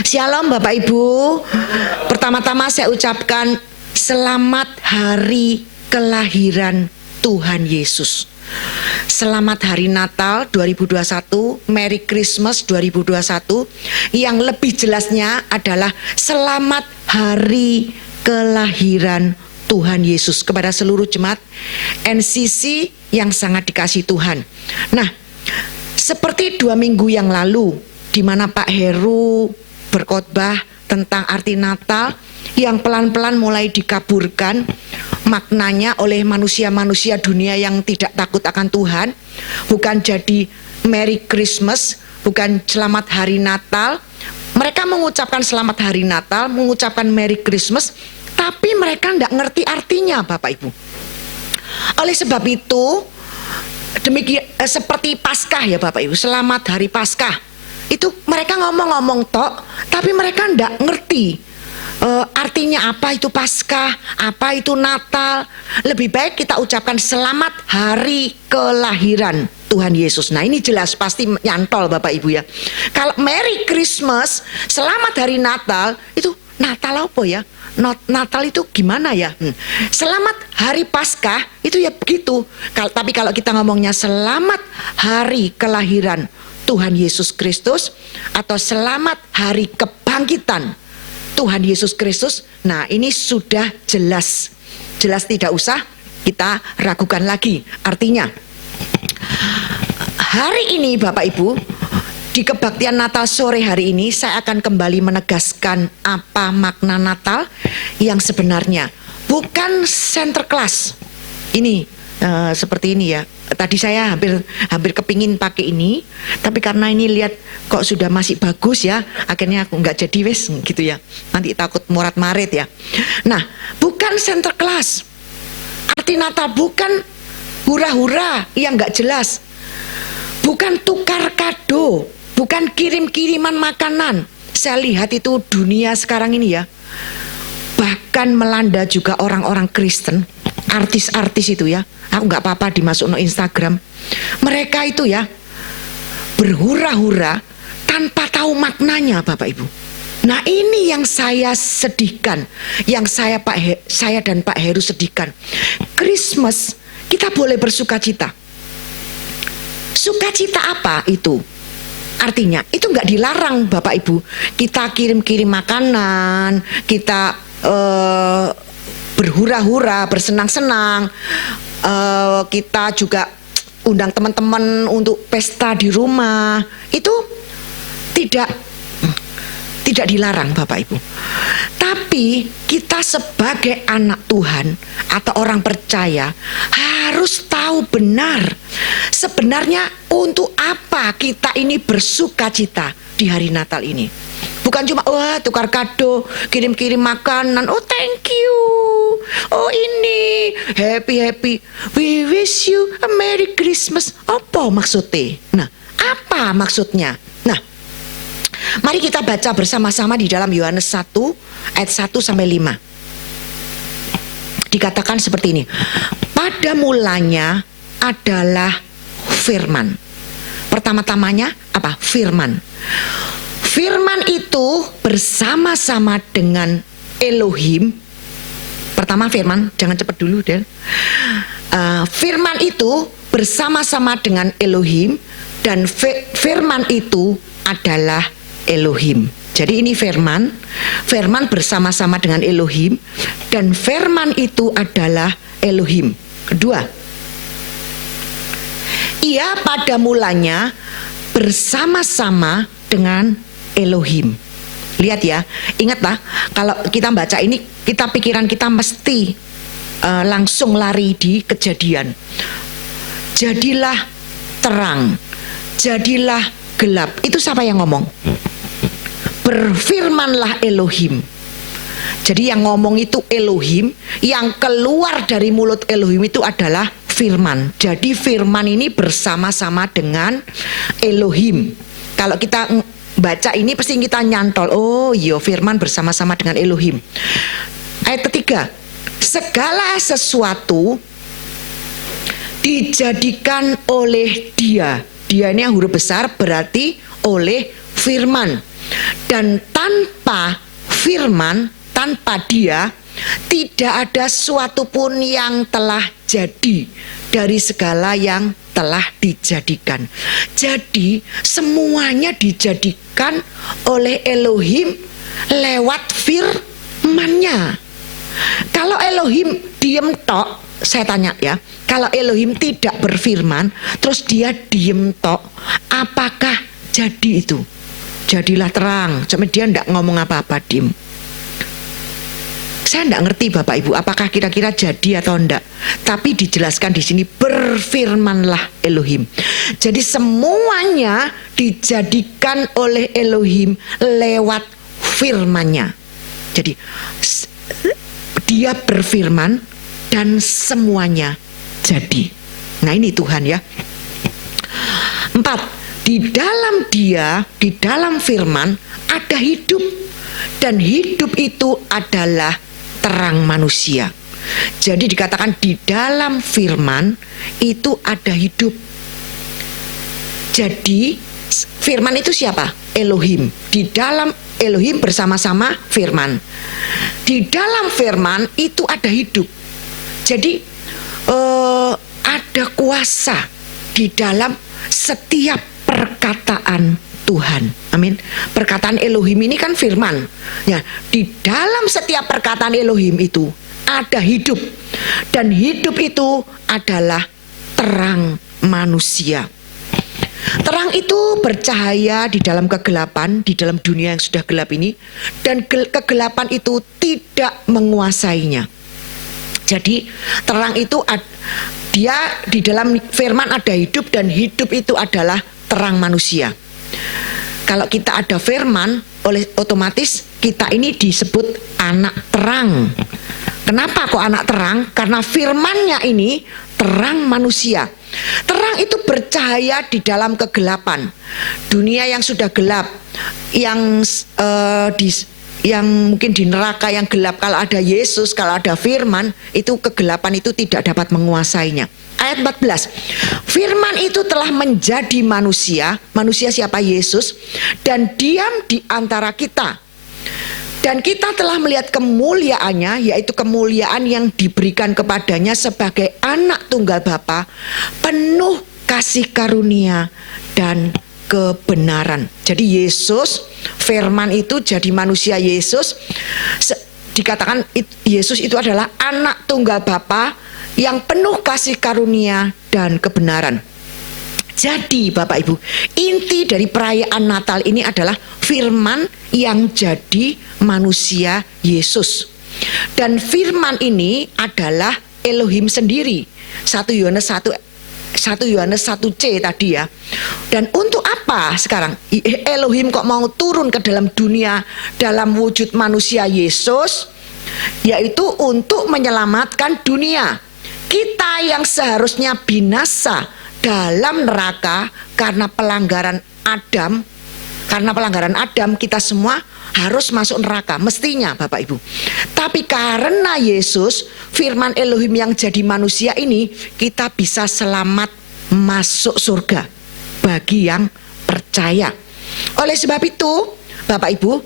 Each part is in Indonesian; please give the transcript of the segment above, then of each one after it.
Shalom Bapak Ibu. Pertama-tama saya ucapkan selamat hari kelahiran Tuhan Yesus. Selamat hari Natal 2021, Merry Christmas 2021. Yang lebih jelasnya adalah selamat hari kelahiran Tuhan Yesus kepada seluruh jemaat NCC yang sangat dikasihi Tuhan. Nah, seperti 2 minggu yang lalu, di mana Pak Heru berkhotbah tentang arti Natal yang pelan-pelan mulai dikaburkan maknanya oleh manusia-manusia dunia yang tidak takut akan Tuhan. Bukan jadi Merry Christmas, bukan selamat hari Natal. Mereka mengucapkan selamat hari Natal, mengucapkan Merry Christmas, tapi mereka tidak ngerti artinya Bapak Ibu. Oleh sebab itu, demikian seperti Paskah ya Bapak Ibu, selamat hari Paskah. Itu mereka ngomong-ngomong tok, tapi mereka tidak ngerti artinya apa itu Paskah, apa itu Natal. Lebih baik kita ucapkan selamat hari kelahiran Tuhan Yesus. Nah ini jelas pasti nyantol Bapak Ibu ya. Kalau Merry Christmas, selamat hari Natal, itu Natal apa ya? Natal itu gimana ya? Selamat hari Paskah itu ya begitu. Tapi kalau kita ngomongnya selamat hari kelahiran Tuhan Yesus Kristus atau selamat hari kebangkitan Tuhan Yesus Kristus, nah ini sudah jelas tidak usah kita ragukan lagi. Artinya hari ini Bapak Ibu, di kebaktian Natal sore hari ini saya akan kembali menegaskan apa makna Natal yang sebenarnya. Bukan center class ini seperti ini ya. Tadi saya hampir kepingin pakai ini, tapi karena ini lihat kok sudah masih bagus ya, akhirnya aku nggak jadi wes gitu ya. Nanti takut morat-marit ya. Nah, bukan center class. Arti Natal bukan hura-hura yang nggak jelas. Bukan tukar kado, bukan kirim-kiriman makanan. Saya lihat itu dunia sekarang ini ya. Bahkan melanda juga orang-orang Kristen, artis-artis itu ya. Aku nggak apa-apa dimasuk no Instagram. Mereka itu ya berhura-hura tanpa tahu maknanya Bapak Ibu. Nah ini yang saya sedihkan, yang saya dan Pak Heru sedihkan. Christmas kita boleh bersukacita. Sukacita apa itu? Artinya itu nggak dilarang Bapak Ibu. Kita kirim-kirim makanan, kita berhura-hura, bersenang-senang. Kita juga undang teman-teman untuk pesta di rumah. Itu tidak dilarang Bapak Ibu. Tapi kita sebagai anak Tuhan atau orang percaya harus tahu benar sebenarnya untuk apa kita ini bersukacita di hari Natal ini. Bukan cuma wah tukar kado, kirim-kirim makanan, oh thank you, oh ini happy, we wish you a Merry Christmas. Apa maksudnya? Nah, apa maksudnya? Nah, mari kita baca bersama-sama di dalam Yohanes 1 ayat 1 sampai 5. Dikatakan seperti ini. Pada mulanya adalah firman. Pertama-tamanya apa? Firman. Firman itu bersama-sama dengan Elohim. Pertama firman, jangan cepat dulu Del. Firman itu bersama-sama dengan Elohim dan firman itu adalah Elohim. Jadi ini firman bersama-sama dengan Elohim dan firman itu adalah Elohim. Kedua, ia pada mulanya bersama-sama dengan Elohim. Lihat ya, ingatlah kalau kita baca ini, pikiran kita mesti langsung lari di Kejadian. Jadilah terang, jadilah gelap. Itu siapa yang ngomong? Berfirmanlah Elohim. Jadi yang ngomong itu Elohim, yang keluar dari mulut Elohim itu adalah firman. Jadi firman ini bersama-sama dengan Elohim. Kalau kita baca ini pasti kita nyantol, oh iya firman bersama-sama dengan Elohim. Ayat ketiga, segala sesuatu dijadikan oleh dia. Dia ini yang huruf besar berarti oleh firman. Dan tanpa firman, tanpa Dia, tidak ada suatu pun yang telah jadi dari segala yang telah dijadikan. Jadi semuanya dijadikan oleh Elohim lewat firman-Nya. Kalau Elohim diem tok, saya tanya ya, kalau Elohim tidak berfirman, terus Dia diem tok, apakah jadi itu? Jadilah terang, cuma Dia tidak ngomong apa-apa, diem. Saya tidak ngerti Bapak Ibu, apakah kira-kira jadi atau enggak. Tapi dijelaskan di sini, berfirmanlah Elohim. Jadi semuanya dijadikan oleh Elohim lewat firman-Nya. Jadi Dia berfirman dan semuanya jadi. Nah ini Tuhan ya. 4. Di dalam Dia, di dalam firman ada hidup. Dan hidup itu adalah terang manusia. Jadi dikatakan di dalam firman itu ada hidup. Jadi firman itu siapa? Elohim. Di dalam Elohim bersama-sama firman. Di dalam firman itu ada hidup. Jadi ada kuasa di dalam setiap perkataan Tuhan. Amin. Perkataan Elohim ini kan firman. Ya, di dalam setiap perkataan Elohim itu ada hidup. Dan hidup itu adalah terang manusia. Terang itu bercahaya di dalam kegelapan, di dalam dunia yang sudah gelap ini, dan kegelapan itu tidak menguasainya. Jadi terang itu dia di dalam firman ada hidup, dan hidup itu adalah terang manusia. Kalau kita ada firman, oleh otomatis kita ini disebut anak terang. Kenapa kok anak terang? Karena firman-Nya ini terang manusia. Terang itu bercahaya di dalam kegelapan. Dunia yang sudah gelap, yang mungkin di neraka yang gelap, kalau ada Yesus, kalau ada firman, itu kegelapan itu tidak dapat menguasainya. Ayat 14, firman itu telah menjadi manusia. Manusia siapa? Yesus. Dan diam di antara kita. Dan kita telah melihat kemuliaannya, yaitu kemuliaan yang diberikan kepadanya sebagai anak tunggal Bapa, penuh kasih karunia dan kebenaran. Jadi Yesus, firman itu jadi manusia. Yesus, dikatakan Yesus itu adalah anak tunggal Bapa yang penuh kasih karunia dan kebenaran. Jadi Bapak Ibu, inti dari perayaan Natal ini adalah firman yang jadi manusia Yesus. Dan firman ini adalah Elohim sendiri. 1 Yohanes 1c tadi ya. Dan untuk apa sekarang Elohim kok mau turun ke dalam dunia dalam wujud manusia Yesus? Yaitu untuk menyelamatkan dunia. Kita yang seharusnya binasa dalam neraka karena pelanggaran Adam. Karena pelanggaran Adam kita semua harus masuk neraka, mestinya Bapak Ibu. Tapi karena Yesus, firman Elohim yang jadi manusia ini, kita bisa selamat masuk surga bagi yang percaya. Oleh sebab itu Bapak Ibu,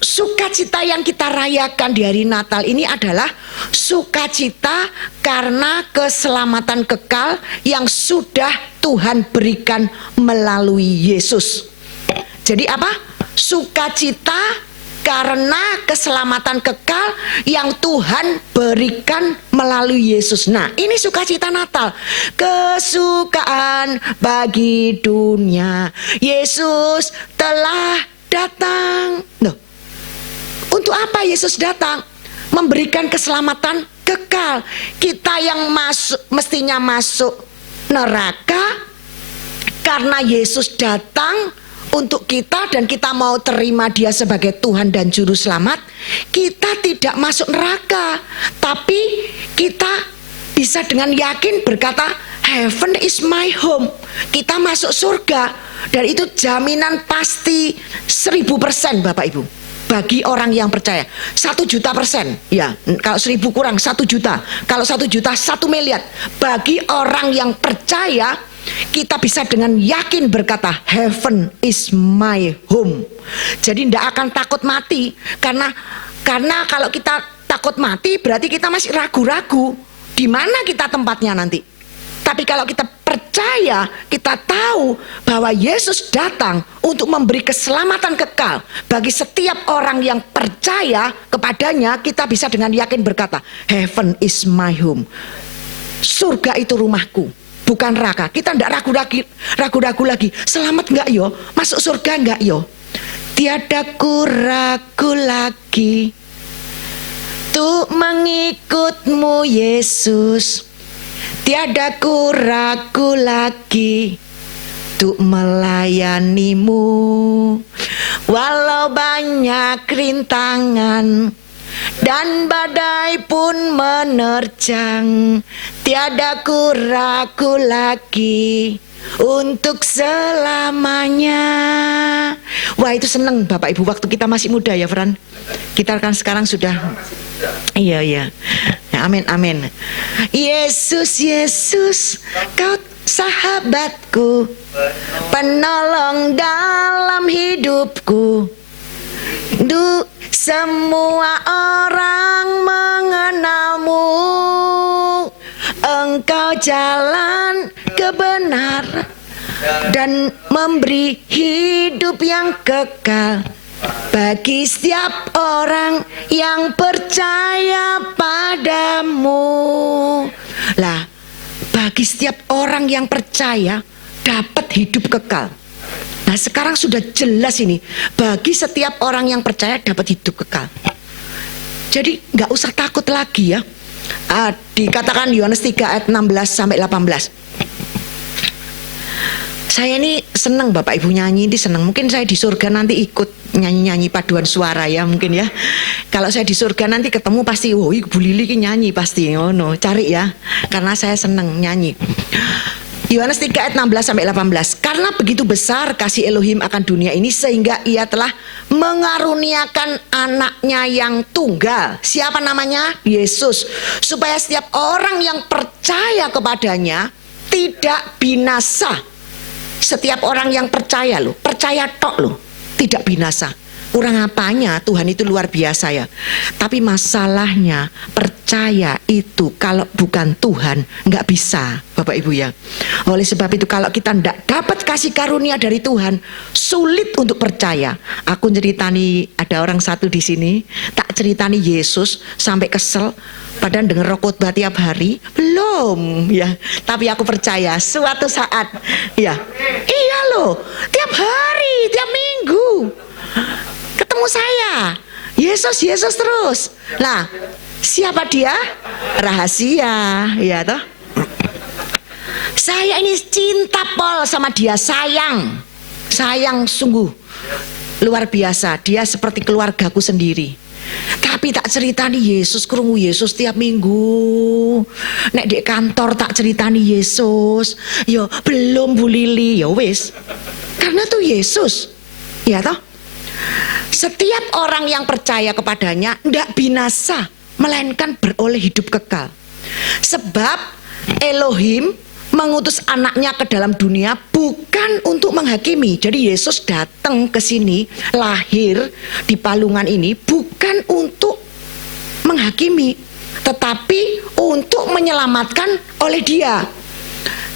sukacita yang kita rayakan di hari Natal ini adalah sukacita karena keselamatan kekal yang sudah Tuhan berikan melalui Yesus. Jadi apa? Sukacita karena keselamatan kekal yang Tuhan berikan melalui Yesus. Nah, ini sukacita Natal. Kesukaan bagi dunia, Yesus telah datang. Loh, untuk apa Yesus datang? Memberikan keselamatan kekal. Kita yang mestinya masuk neraka, karena Yesus datang untuk kita dan kita mau terima Dia sebagai Tuhan dan Juru Selamat, kita tidak masuk neraka, tapi kita bisa dengan yakin berkata, heaven is my home. Kita masuk surga, dan itu jaminan pasti 1000% Bapak Ibu. Bagi orang yang percaya 1.000.000%. Ya, kalau 1000 kurang 1 juta. Kalau 1 juta 1 miliar. Bagi orang yang percaya kita bisa dengan yakin berkata, heaven is my home. Jadi tidak akan takut mati, karena kalau kita takut mati berarti kita masih ragu-ragu di mana kita tempatnya nanti. Tapi kalau kita percaya, kita tahu bahwa Yesus datang untuk memberi keselamatan kekal bagi setiap orang yang percaya kepadanya, kita bisa dengan yakin berkata, heaven is my home. Surga itu rumahku, bukan neraka. Kita tidak ragu-ragu lagi. Selamat enggak yo? Masuk surga enggak yo? Tiada ku ragu lagi untuk mengikutmu Yesus. Tiada ku ragu lagi untuk melayanimu. Walau banyak rintangan dan badai pun menerjang, tiada ku ragu lagi untuk selamanya. Wah, itu seneng Bapak Ibu waktu kita masih muda ya, Fran. Kita kan sekarang sudah. Iya. Ya, amin. Yesus, Yesus, kau sahabatku, penolong dalam hidupku. Semua orang mengenalmu. Engkau jalan kebenaran dan memberi hidup yang kekal bagi setiap orang yang percaya padamu. Lah, bagi setiap orang yang percaya dapat hidup kekal. Nah, sekarang sudah jelas ini, bagi setiap orang yang percaya dapat hidup kekal. Jadi nggak usah takut lagi ya. Dikatakan Yohanes 3 ayat 16 sampai 18. Saya ini senang Bapak Ibu nyanyi, ini senang. Mungkin saya di surga nanti ikut nyanyi-nyanyi paduan suara ya mungkin ya. Kalau saya di surga nanti ketemu pasti, oh Bu Lili nyanyi pasti. Oh no, cari ya. Karena saya senang nyanyi. Yohanes 3 ayat 16 sampai 18. Karena begitu besar kasih Elohim akan dunia ini sehingga ia telah mengaruniakan anaknya yang tunggal. Siapa namanya? Yesus. Supaya setiap orang yang percaya kepadanya tidak binasa. Setiap orang yang percaya loh, percaya tok loh, tidak binasa. Kurang apanya, Tuhan itu luar biasa ya. Tapi masalahnya percaya itu kalau bukan Tuhan nggak bisa, Bapak Ibu ya. Oleh sebab itu kalau kita tidak dapat kasih karunia dari Tuhan, sulit untuk percaya. Aku ceritani, ada orang satu di sini tak ceritani Yesus sampai kesel. Padahal dengar khotbah tiap hari belum ya, tapi aku percaya suatu saat ya, iya loh, tiap hari, tiap minggu ketemu saya, Yesus terus. Nah, siapa dia? Rahasia, ya toh. Saya ini cinta pol sama dia, sayang sungguh luar biasa. Dia seperti keluargaku sendiri. Tapi tak ceritani Yesus, krungu Yesus tiap minggu. Nek di kantor tak ceritani Yesus. Yo belum Bu Lili, yo wis. Karena tuh Yesus, ya toh. Setiap orang yang percaya kepadanya ndak binasa, melainkan beroleh hidup kekal. Sebab Elohim mengutus anaknya ke dalam dunia bukan untuk menghakimi. Jadi Yesus datang ke sini, lahir di palungan ini bukan untuk menghakimi, tetapi untuk menyelamatkan oleh Dia.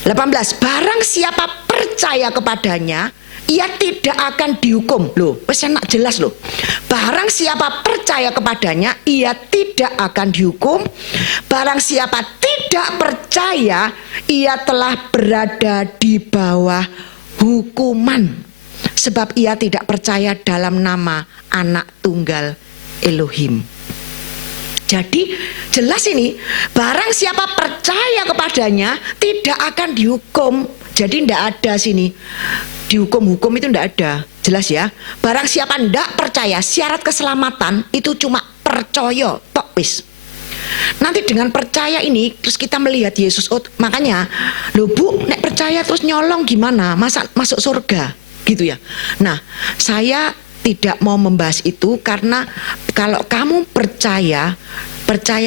18. Barang siapa percaya kepadanya, ia tidak akan dihukum. Loh, wes enak jelas loh. Barang siapa percaya kepadanya, ia tidak akan dihukum. Barang siapa tidak percaya, ia telah berada di bawah hukuman. Sebab ia tidak percaya dalam nama anak tunggal Elohim. Jadi jelas ini, barang siapa percaya kepadanya tidak akan dihukum. Jadi tidak ada sini dihukum-hukum, itu tidak ada. Jelas ya. Barang siapa tidak percaya, syarat keselamatan itu cuma percaya tok wis. Nanti dengan percaya ini terus kita melihat Yesus. Oh, makanya loh Bu, nek percaya terus nyolong gimana? Masa masuk surga gitu ya. Nah, saya tidak mau membahas itu karena kalau kamu percaya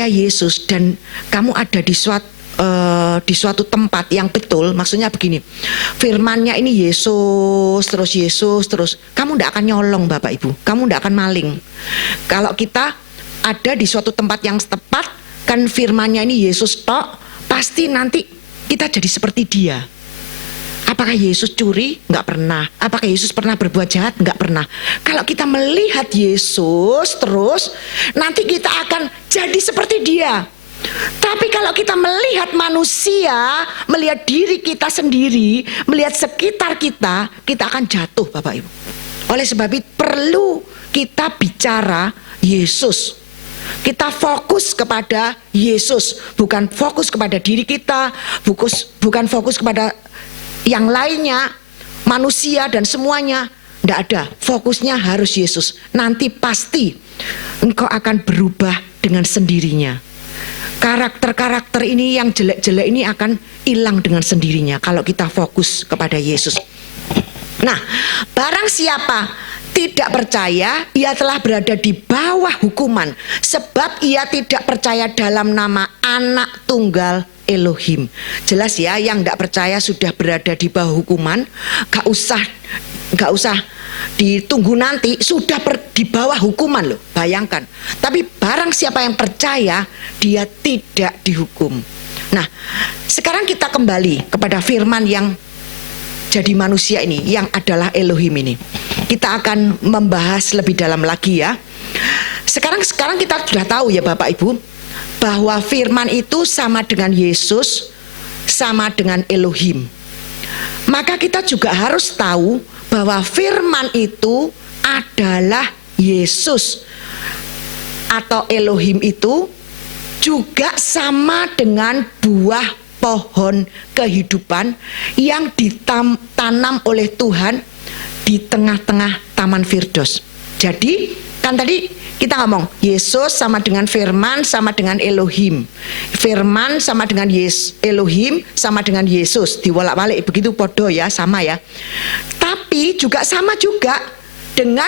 Yesus dan kamu ada di suatu di suatu tempat yang betul, maksudnya begini, firmannya ini Yesus terus, kamu tidak akan nyolong Bapak Ibu, kamu tidak akan maling. Kalau kita ada di suatu tempat yang tepat, kan firmannya ini Yesus tok, pasti nanti kita jadi seperti dia. Apakah Yesus curi? Enggak pernah. Apakah Yesus pernah berbuat jahat? Enggak pernah. Kalau kita melihat Yesus terus, nanti kita akan jadi seperti dia. Tapi kalau kita melihat manusia, melihat diri kita sendiri, melihat sekitar kita, kita akan jatuh Bapak Ibu. Oleh sebab itu perlu kita bicara Yesus. Kita fokus kepada Yesus, bukan fokus kepada diri kita, bukan fokus kepada yang lainnya, manusia dan semuanya. Tidak ada, fokusnya harus Yesus. Nanti pasti engkau akan berubah dengan sendirinya. Karakter-karakter ini yang jelek-jelek ini akan hilang dengan sendirinya kalau kita fokus kepada Yesus. Nah, barang siapa tidak percaya, ia telah berada di bawah hukuman, sebab ia tidak percaya dalam nama Anak Tunggal Elohim. Jelas ya, yang tidak percaya sudah berada di bawah hukuman. Gak usah ditunggu nanti, sudah di bawah hukuman loh, bayangkan. Tapi barang siapa yang percaya, dia tidak dihukum. Nah, sekarang kita kembali kepada firman yang jadi manusia ini, yang adalah Elohim ini. Kita akan membahas lebih dalam lagi ya. Sekarang kita sudah tahu ya Bapak Ibu, bahwa firman itu sama dengan Yesus, sama dengan Elohim. Maka kita juga harus tahu bahwa firman itu adalah Yesus, atau Elohim itu juga sama dengan buah pohon kehidupan yang ditanam oleh Tuhan di tengah-tengah Taman Firdaus. Jadi kan tadi kita ngomong Yesus sama dengan firman sama dengan Elohim, firman sama dengan Elohim sama dengan Yesus, diwolak-walik begitu, podo ya, sama ya. Tapi juga sama juga dengan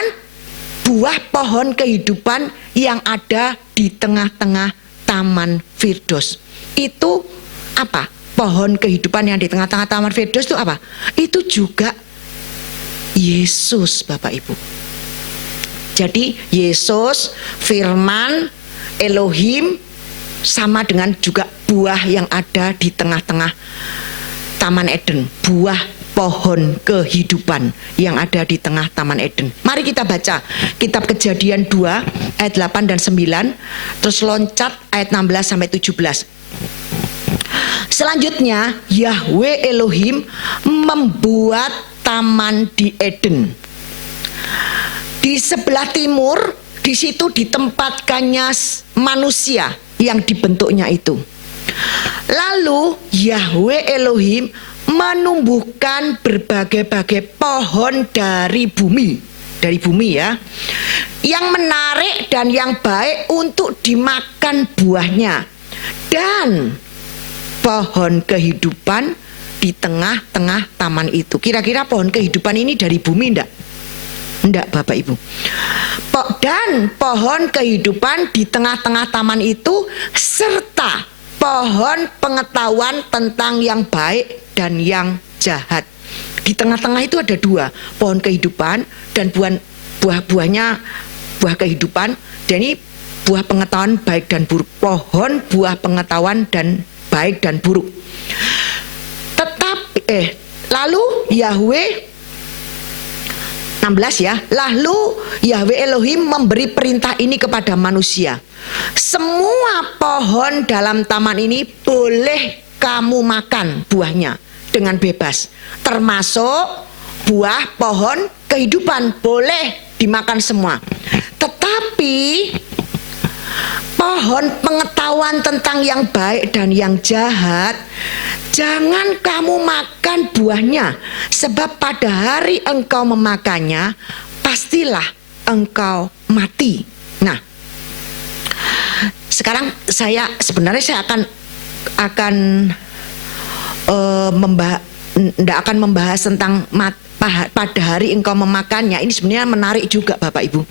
buah pohon kehidupan yang ada di tengah-tengah Taman Firdaus. Itu apa? Pohon kehidupan yang di tengah-tengah Taman Firdaus itu apa? Itu juga Yesus Bapak Ibu. Jadi Yesus, firman, Elohim sama dengan juga buah yang ada di tengah-tengah Taman Eden, buah pohon kehidupan yang ada di tengah Taman Eden. Mari kita baca kitab Kejadian 2 ayat 8 dan 9, terus loncat ayat 16 sampai 17. Selanjutnya Yahweh Elohim membuat taman di Eden. Di sebelah timur, di situ ditempatkannya manusia yang dibentuknya itu. Lalu Yahweh Elohim menumbuhkan berbagai-bagai pohon dari bumi ya, yang menarik dan yang baik untuk dimakan buahnya, dan pohon kehidupan di tengah-tengah taman itu. Kira-kira pohon kehidupan ini dari bumi enggak? Enggak Bapak Ibu. Dan pohon kehidupan di tengah-tengah taman itu serta pohon pengetahuan tentang yang baik dan yang jahat. Di tengah-tengah itu ada dua, pohon kehidupan dan buah-buahnya buah kehidupan. Dan ini buah pengetahuan baik dan buruk. Pohon buah pengetahuan dan baik dan buruk. Lalu Yahweh 16 ya. Lalu Yahweh Elohim memberi perintah ini kepada manusia. Semua pohon dalam taman ini boleh kamu makan buahnya dengan bebas, termasuk buah pohon kehidupan, boleh dimakan semua. Tetapi pohon pengetahuan tentang yang baik dan yang jahat, jangan kamu makan buahnya, sebab pada hari engkau memakannya, pastilah engkau mati. Nah, sekarang saya tidak akan membahas tentang pada hari engkau memakannya. Ini sebenarnya menarik juga Bapak Ibu.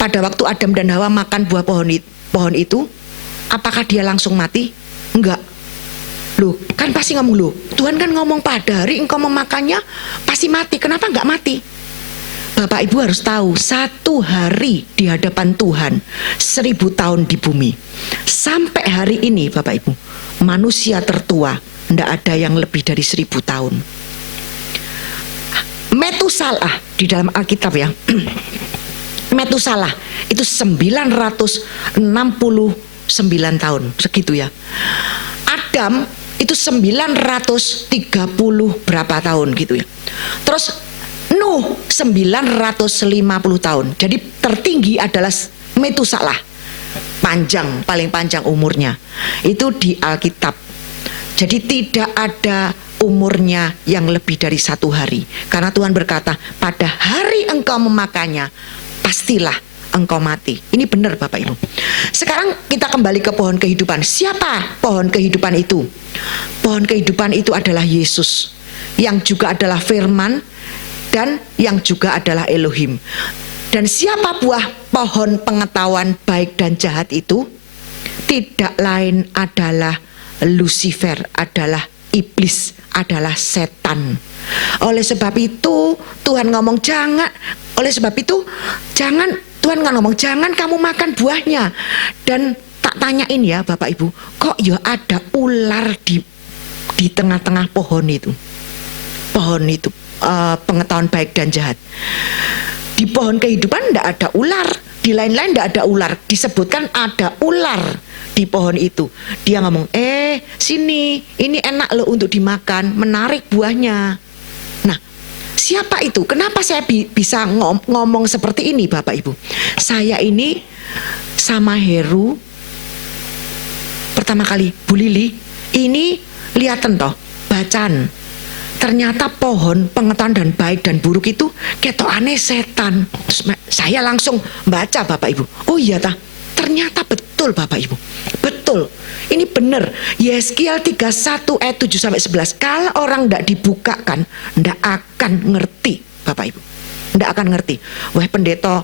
Pada waktu Adam dan Hawa makan buah pohon itu, apakah dia langsung mati? Enggak. Loh, kan pasti ngomong, loh, Tuhan kan ngomong pada hari engkau memakannya pasti mati. Kenapa nggak mati? Bapak Ibu harus tahu, satu hari di hadapan Tuhan 1000 tahun di bumi. Sampai hari ini Bapak Ibu, manusia tertua tidak ada yang lebih dari 1000 tahun. Metusalah di dalam Alkitab ya, Metusalah itu 969 tahun, segitu ya. Adam itu 930 berapa tahun gitu ya. Terus Nuh 950 tahun. Jadi tertinggi adalah Metusalah, panjang, paling panjang umurnya. Itu di Alkitab. Jadi tidak ada umurnya yang lebih dari 1 hari. Karena Tuhan berkata, pada hari engkau memakannya, pastilah engkau mati. Ini benar Bapak Ibu. Sekarang kita kembali ke pohon kehidupan. Siapa pohon kehidupan itu? Pohon kehidupan itu adalah Yesus, yang juga adalah firman, dan yang juga adalah Elohim. Dan siapa buah pohon pengetahuan baik dan jahat itu? Tidak lain adalah Lucifer, adalah iblis, adalah setan. Oleh sebab itu Tuhan ngomong jangan. Oleh sebab itu Tuhan ngomong jangan kamu makan buahnya. Dan tak tanyain ya Bapak Ibu, kok ya ada ular di tengah-tengah pohon itu? Pohon itu pengetahuan baik dan jahat. Di pohon kehidupan tidak ada ular, di lain-lain tidak ada ular. Disebutkan ada ular di pohon itu. Dia ngomong, sini, ini enak loh untuk dimakan, menarik buahnya. Nah, siapa itu? Kenapa saya bisa ngomong seperti ini Bapak Ibu? Saya ini sama Heru, pertama kali Bu Lili, ini lihatan toh, bacaan. Ternyata pohon pengetahuan dan baik dan buruk itu ketokane setan. Terus saya langsung baca Bapak Ibu. Oh iya tah, ternyata betul Bapak Ibu. Betul. Ini benar. Yeskiel 31 ayat 7 sampai 11. Kalau orang tidak dibukakan, tidak akan ngerti Bapak Ibu. Tidak akan ngerti. Wah pendeta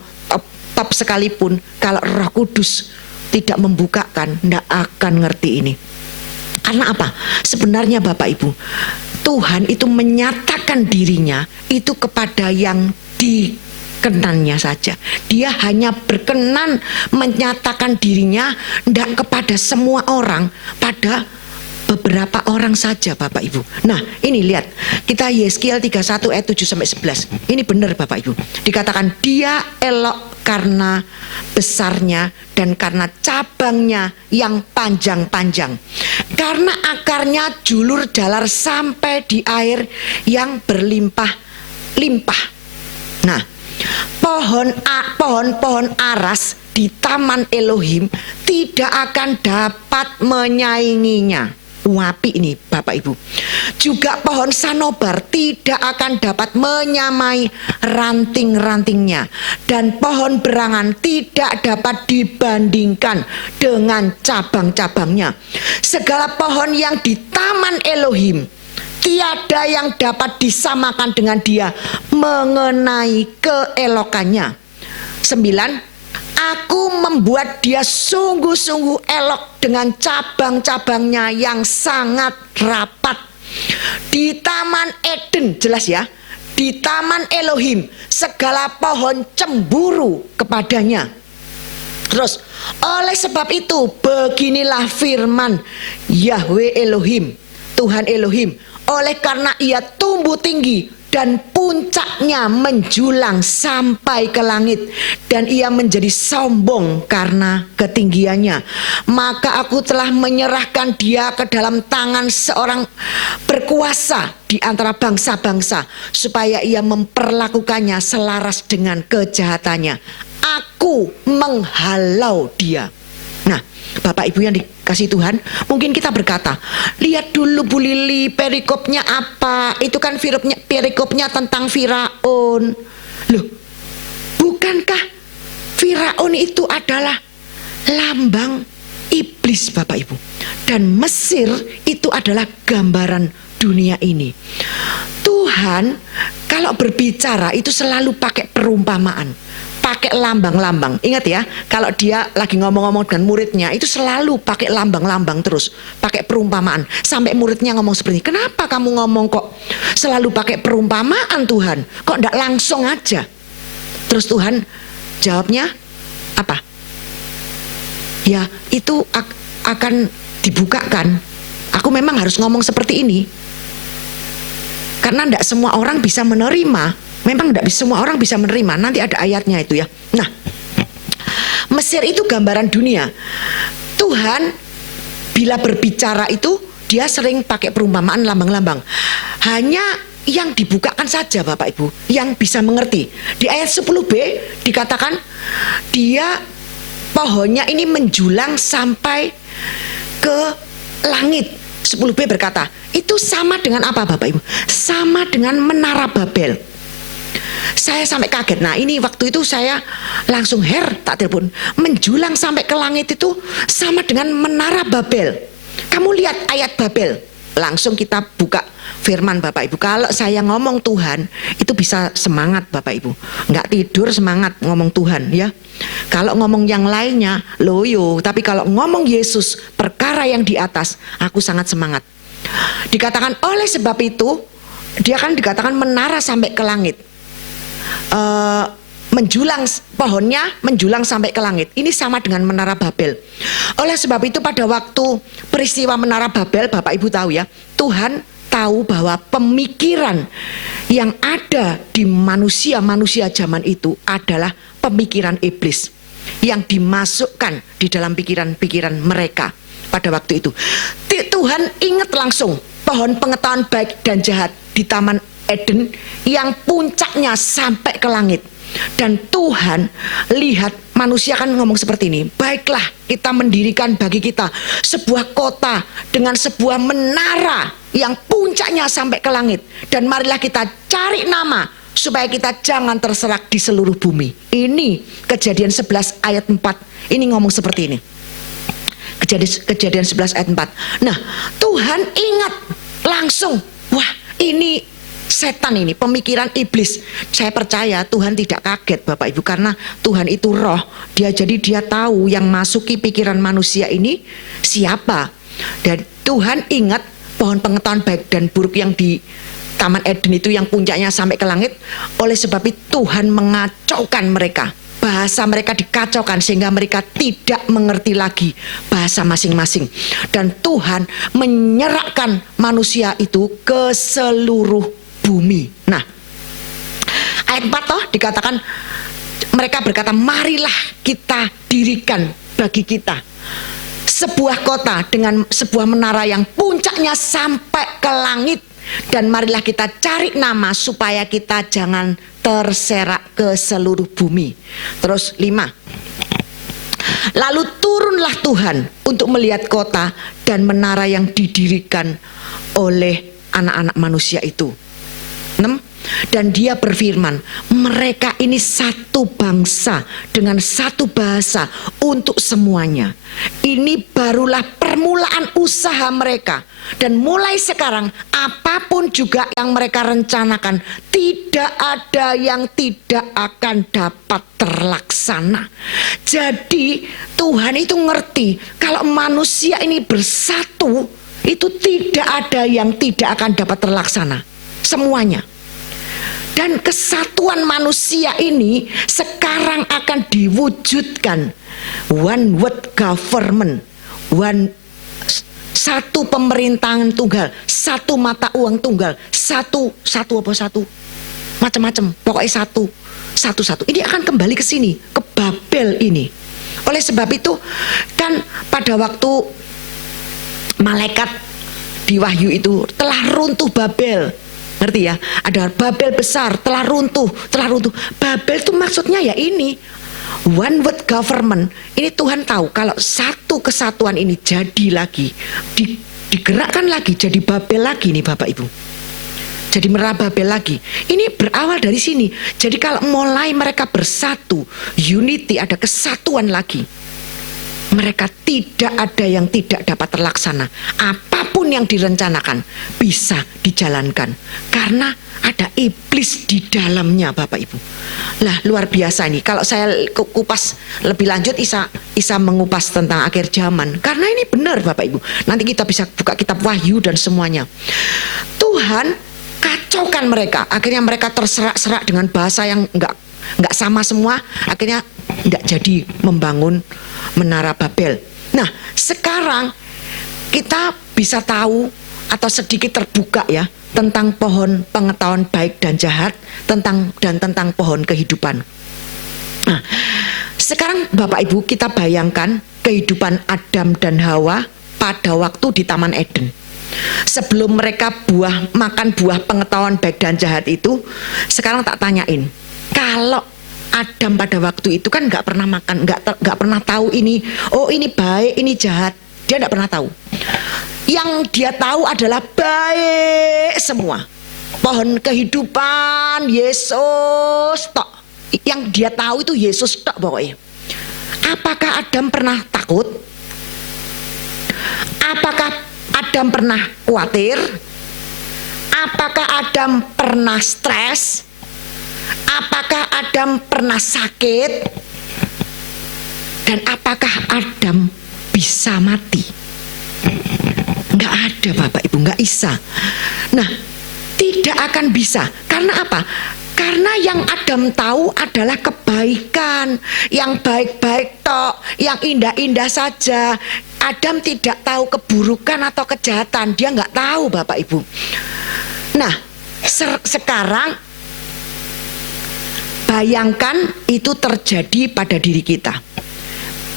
top sekalipun, kalau Roh Kudus tidak membukakan, tidak akan ngerti ini. Karena apa? Sebenarnya Bapak Ibu, Tuhan itu menyatakan dirinya itu kepada yang dikenannya saja. Dia hanya berkenan menyatakan dirinya tidak kepada semua orang, pada beberapa orang saja Bapak Ibu. Nah ini lihat, kita Yeskiel 31 ayat 7 sampai 11. Ini benar Bapak Ibu. Dikatakan dia elok karena besarnya dan karena cabangnya yang panjang-panjang, karena akarnya julur jalar sampai di air yang berlimpah-limpah. Nah, pohon-pohon aras di Taman Elohim tidak akan dapat menyainginya. Wapi ini Bapak Ibu. Juga pohon sanobar tidak akan dapat menyamai ranting-rantingnya. Dan pohon berangan tidak dapat dibandingkan dengan cabang-cabangnya. Segala pohon yang di Taman Elohim tiada yang dapat disamakan dengan dia mengenai keelokannya. 9. Aku membuat dia sungguh-sungguh elok dengan cabang-cabangnya yang sangat rapat. Di Taman Eden, jelas ya, di Taman Elohim segala pohon cemburu kepadanya. Terus, oleh sebab itu beginilah firman Yahweh Elohim, Tuhan Elohim, oleh karena ia tumbuh tinggi dan puncaknya menjulang sampai ke langit, dan ia menjadi sombong karena ketinggiannya, maka aku telah menyerahkan dia ke dalam tangan seorang berkuasa di antara bangsa-bangsa, supaya ia memperlakukannya selaras dengan kejahatannya. Aku menghalau dia. Nah, Bapak Ibu yang dikasih Tuhan, mungkin kita berkata, lihat dulu Bu Lili, perikopnya apa? Itu kan perikopnya tentang Firaun. Loh, bukankah Firaun itu adalah lambang iblis Bapak Ibu? Dan Mesir itu adalah gambaran dunia ini. Tuhan kalau berbicara itu selalu pakai perumpamaan, pakai lambang-lambang. Ingat ya, kalau dia lagi ngomong-ngomong dengan muridnya itu selalu pakai lambang-lambang terus, pakai perumpamaan. Sampai muridnya ngomong seperti ini, kenapa kamu ngomong kok selalu pakai perumpamaan Tuhan? Kok enggak langsung aja? Terus Tuhan jawabnya apa? Ya itu akan dibukakan. Aku memang harus ngomong seperti ini. Karena enggak semua orang bisa menerima. Memang tidak semua orang bisa menerima. Nanti ada ayatnya itu ya. Nah, Mesir itu gambaran dunia. Tuhan bila berbicara itu dia sering pakai perumpamaan lambang-lambang. Hanya yang dibukakan saja Bapak Ibu yang bisa mengerti. Di ayat 10b dikatakan dia pohonnya ini menjulang sampai ke langit. 10b berkata, itu sama dengan apa Bapak Ibu? Sama dengan menara Babel. Saya sampai kaget. Nah ini waktu itu saya langsung tak telepon. Menjulang sampai ke langit itu sama dengan menara Babel. Kamu lihat ayat Babel. Langsung kita buka firman Bapak Ibu. Kalau saya ngomong Tuhan itu bisa semangat Bapak Ibu. Nggak tidur semangat ngomong Tuhan ya. Kalau ngomong yang lainnya loyo. Tapi kalau ngomong Yesus perkara yang di atas, aku sangat semangat. Dikatakan oleh sebab itu dia kan dikatakan menara sampai ke langit. Menjulang pohonnya menjulang sampai ke langit. Ini sama dengan menara Babel. Oleh sebab itu pada waktu peristiwa menara Babel, Bapak Ibu tahu ya, Tuhan tahu bahwa pemikiran yang ada di manusia zaman itu adalah pemikiran iblis yang dimasukkan di dalam pikiran-pikiran mereka pada waktu itu. Tuhan ingat langsung pohon pengetahuan baik dan jahat di Taman Eden yang puncaknya sampai ke langit. Dan Tuhan lihat manusia kan ngomong seperti ini, baiklah kita mendirikan bagi kita sebuah kota dengan sebuah menara yang puncaknya sampai ke langit. Dan marilah kita cari nama supaya kita jangan terserak di seluruh bumi. Ini Kejadian 11 ayat 4. Ini ngomong seperti ini. Kejadian 11 ayat 4. Nah Tuhan ingat langsung, wah ini setan ini, pemikiran iblis. Saya percaya Tuhan tidak kaget Bapak Ibu, karena Tuhan itu roh. Jadi dia tahu yang masuki pikiran manusia ini siapa. Dan Tuhan ingat pohon pengetahuan baik dan buruk yang di Taman Eden itu yang puncaknya sampai ke langit. Oleh sebab itu Tuhan mengacaukan mereka. Bahasa mereka dikacaukan sehingga mereka tidak mengerti lagi bahasa masing-masing. Dan Tuhan menyerahkan manusia itu ke seluruh bumi. Nah, ayat 4 toh dikatakan mereka berkata, marilah kita dirikan bagi kita sebuah kota dengan sebuah menara yang puncaknya sampai ke langit, dan marilah kita cari nama supaya kita jangan terserak ke seluruh bumi. Terus 5. Lalu turunlah Tuhan untuk melihat kota dan menara yang didirikan oleh anak-anak manusia itu. 6. Dan dia berfirman, mereka ini satu bangsa dengan satu bahasa untuk semuanya. Ini barulah permulaan usaha mereka. Dan mulai sekarang apapun juga yang mereka rencanakan, tidak ada yang tidak akan dapat terlaksana. Jadi Tuhan itu ngerti kalau manusia ini bersatu, itu tidak ada yang tidak akan dapat terlaksana. Semuanya. Dan kesatuan manusia ini sekarang akan diwujudkan. One world government. Satu pemerintahan tunggal. Satu mata uang tunggal. Satu macam-macam. Pokoknya satu. Ini akan kembali ke sini. Ke Babel ini. Oleh sebab itu, kan pada waktu malaikat di Wahyu itu telah runtuh Babel. Ngerti ya? Ada Babel besar telah runtuh. Babel itu maksudnya ya ini one world government. Ini Tuhan tahu kalau satu kesatuan ini jadi lagi, digerakkan lagi jadi Babel lagi nih Bapak Ibu. Jadi merababel lagi. Ini berawal dari sini. Jadi kalau mulai mereka bersatu, unity, ada kesatuan lagi, mereka tidak ada yang tidak dapat terlaksana. Apapun apapun yang direncanakan bisa dijalankan karena ada iblis di dalamnya, Bapak Ibu. Lah, luar biasa ini. Kalau saya kupas lebih lanjut, Isa mengupas tentang akhir zaman. Karena ini benar, Bapak Ibu. Nanti kita bisa buka kitab Wahyu dan semuanya. Tuhan kacaukan mereka. Akhirnya mereka terserak-serak dengan bahasa yang enggak sama semua. Akhirnya enggak jadi membangun menara Babel. Nah, sekarang kita bisa tahu atau sedikit terbuka ya tentang pohon pengetahuan baik dan jahat, tentang pohon kehidupan. Nah, sekarang Bapak Ibu kita bayangkan kehidupan Adam dan Hawa pada waktu di Taman Eden. Sebelum mereka makan buah pengetahuan baik dan jahat itu, sekarang tak tanyain, kalau Adam pada waktu itu kan nggak pernah makan, nggak pernah tahu ini, oh ini baik, ini jahat, dia nggak pernah tahu. Yang dia tahu adalah baik semua. Pohon kehidupan, Yesus tok. Yang dia tahu itu Yesus tok pokoknya. Apakah Adam pernah takut? Apakah Adam pernah khawatir? Apakah Adam pernah stres? Apakah Adam pernah sakit? Dan apakah Adam bisa mati? Nggak ada, Bapak Ibu, nggak bisa. Nah, tidak akan bisa. Karena apa? Karena yang Adam tahu adalah kebaikan, yang baik-baik tok, yang indah-indah saja. Adam tidak tahu keburukan atau kejahatan, dia nggak tahu, Bapak Ibu. Nah, sekarang bayangkan itu terjadi pada diri kita.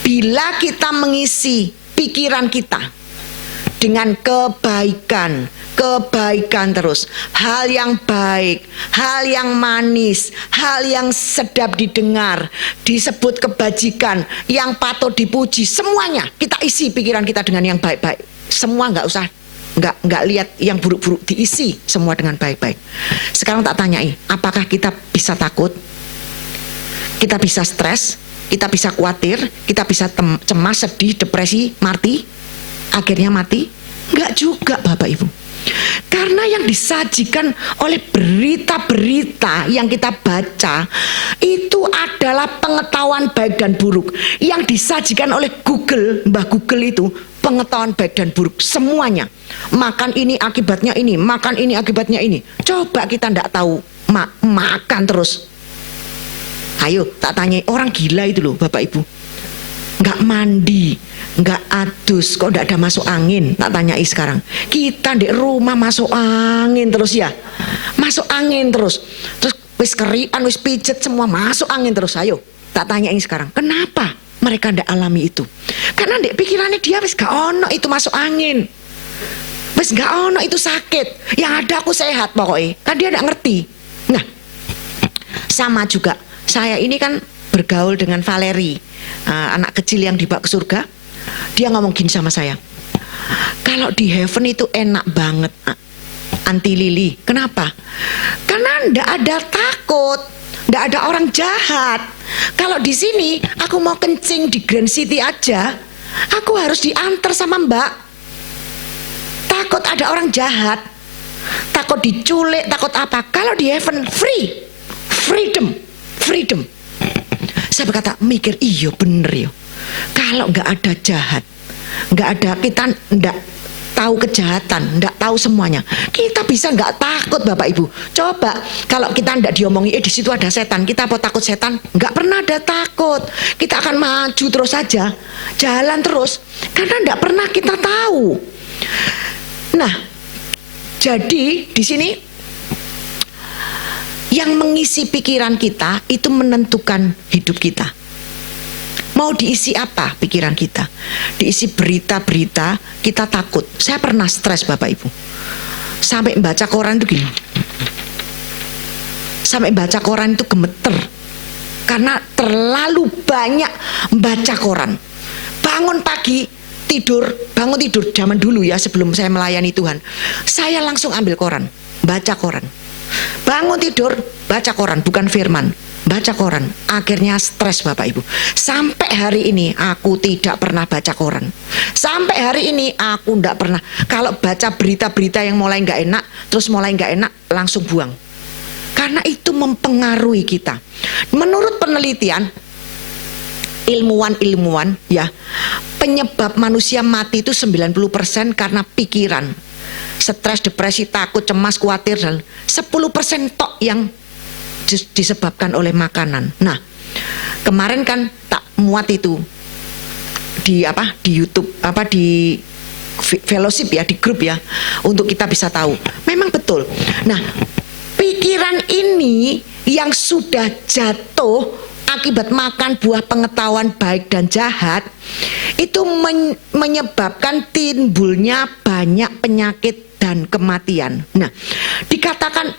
Bila kita mengisi pikiran kita dengan kebaikan terus, hal yang baik, hal yang manis, hal yang sedap didengar, disebut kebajikan, yang patut dipuji, semuanya kita isi pikiran kita dengan yang baik-baik. Semua nggak lihat yang buruk-buruk, diisi semua dengan baik-baik. Sekarang tak tanyai, apakah kita bisa takut? Kita bisa stres, kita bisa khawatir, kita bisa cemas, sedih, depresi, akhirnya mati? Enggak juga, Bapak Ibu. Karena yang disajikan oleh berita-berita yang kita baca itu adalah pengetahuan baik dan buruk. Yang disajikan oleh Mbah Google itu pengetahuan baik dan buruk semuanya. Makan ini akibatnya ini, makan ini akibatnya ini. Coba kita enggak tahu, makan terus. Ayo tak tanya, orang gila itu loh, Bapak Ibu. Enggak mandi, enggak adus, kok enggak ada masuk angin? Tak tanyai sekarang. Kita di rumah masuk angin terus ya. Masuk angin terus. Terus wis kerian, wis pijet semua masuk angin terus. Ayo, tak tanyain sekarang. Kenapa mereka enggak alami itu? Karena di pikirannya dia wis gak ono itu masuk angin. Wis gak ono itu sakit. Yang ada aku sehat pokoknya. Kan dia enggak ngerti. Nah, sama juga. Saya ini kan bergaul dengan Valeri, anak kecil yang dibawa ke surga. Dia ngomong gini sama saya, kalau di heaven itu enak banget, Anti Lili. Kenapa? Karena ndak ada takut, ndak ada orang jahat. Kalau di sini aku mau kencing di Grand City aja, aku harus diantar sama Mbak. Takut ada orang jahat, takut diculik, takut apa. Kalau di heaven freedom. Saya berkata, mikir, iya bener ya. Kalau nggak ada jahat, nggak ada, kita nggak tahu kejahatan, nggak tahu semuanya, kita bisa nggak takut, Bapak Ibu. Coba kalau kita nggak diomongi, di situ ada setan, kita apa takut setan? Nggak pernah ada takut. Kita akan maju terus saja, jalan terus, karena nggak pernah kita tahu. Nah, jadi di sini yang mengisi pikiran kita itu menentukan hidup kita. Mau diisi apa pikiran kita? Diisi berita-berita, kita takut. Saya pernah stres, Bapak Ibu. Sampai baca koran itu gini. Sampai baca koran itu gemeter. Karena terlalu banyak baca koran. Bangun pagi, bangun tidur zaman dulu ya, sebelum saya melayani Tuhan. Saya langsung ambil koran, baca koran. Bangun tidur, baca koran, bukan firman. baca koran. Akhirnya stres Bapak Ibu. Sampai hari ini aku tidak pernah baca koran. Sampai hari ini aku tidak pernah. Kalau baca berita-berita yang mulai nggak enak, terus mulai nggak enak, langsung buang. Karena itu mempengaruhi kita. Menurut penelitian ilmuwan ya, penyebab manusia mati itu 90% karena pikiran. Stres, depresi, takut, cemas, khawatir, dan 10% tok yang disebabkan oleh makanan. Nah, kemarin kan tak muat itu di YouTube, di fellowship ya, di grup ya, untuk kita bisa tahu. Memang betul. Nah, pikiran ini yang sudah jatuh akibat makan buah pengetahuan baik dan jahat, itu menyebabkan timbulnya banyak penyakit dan kematian. Nah, dikatakan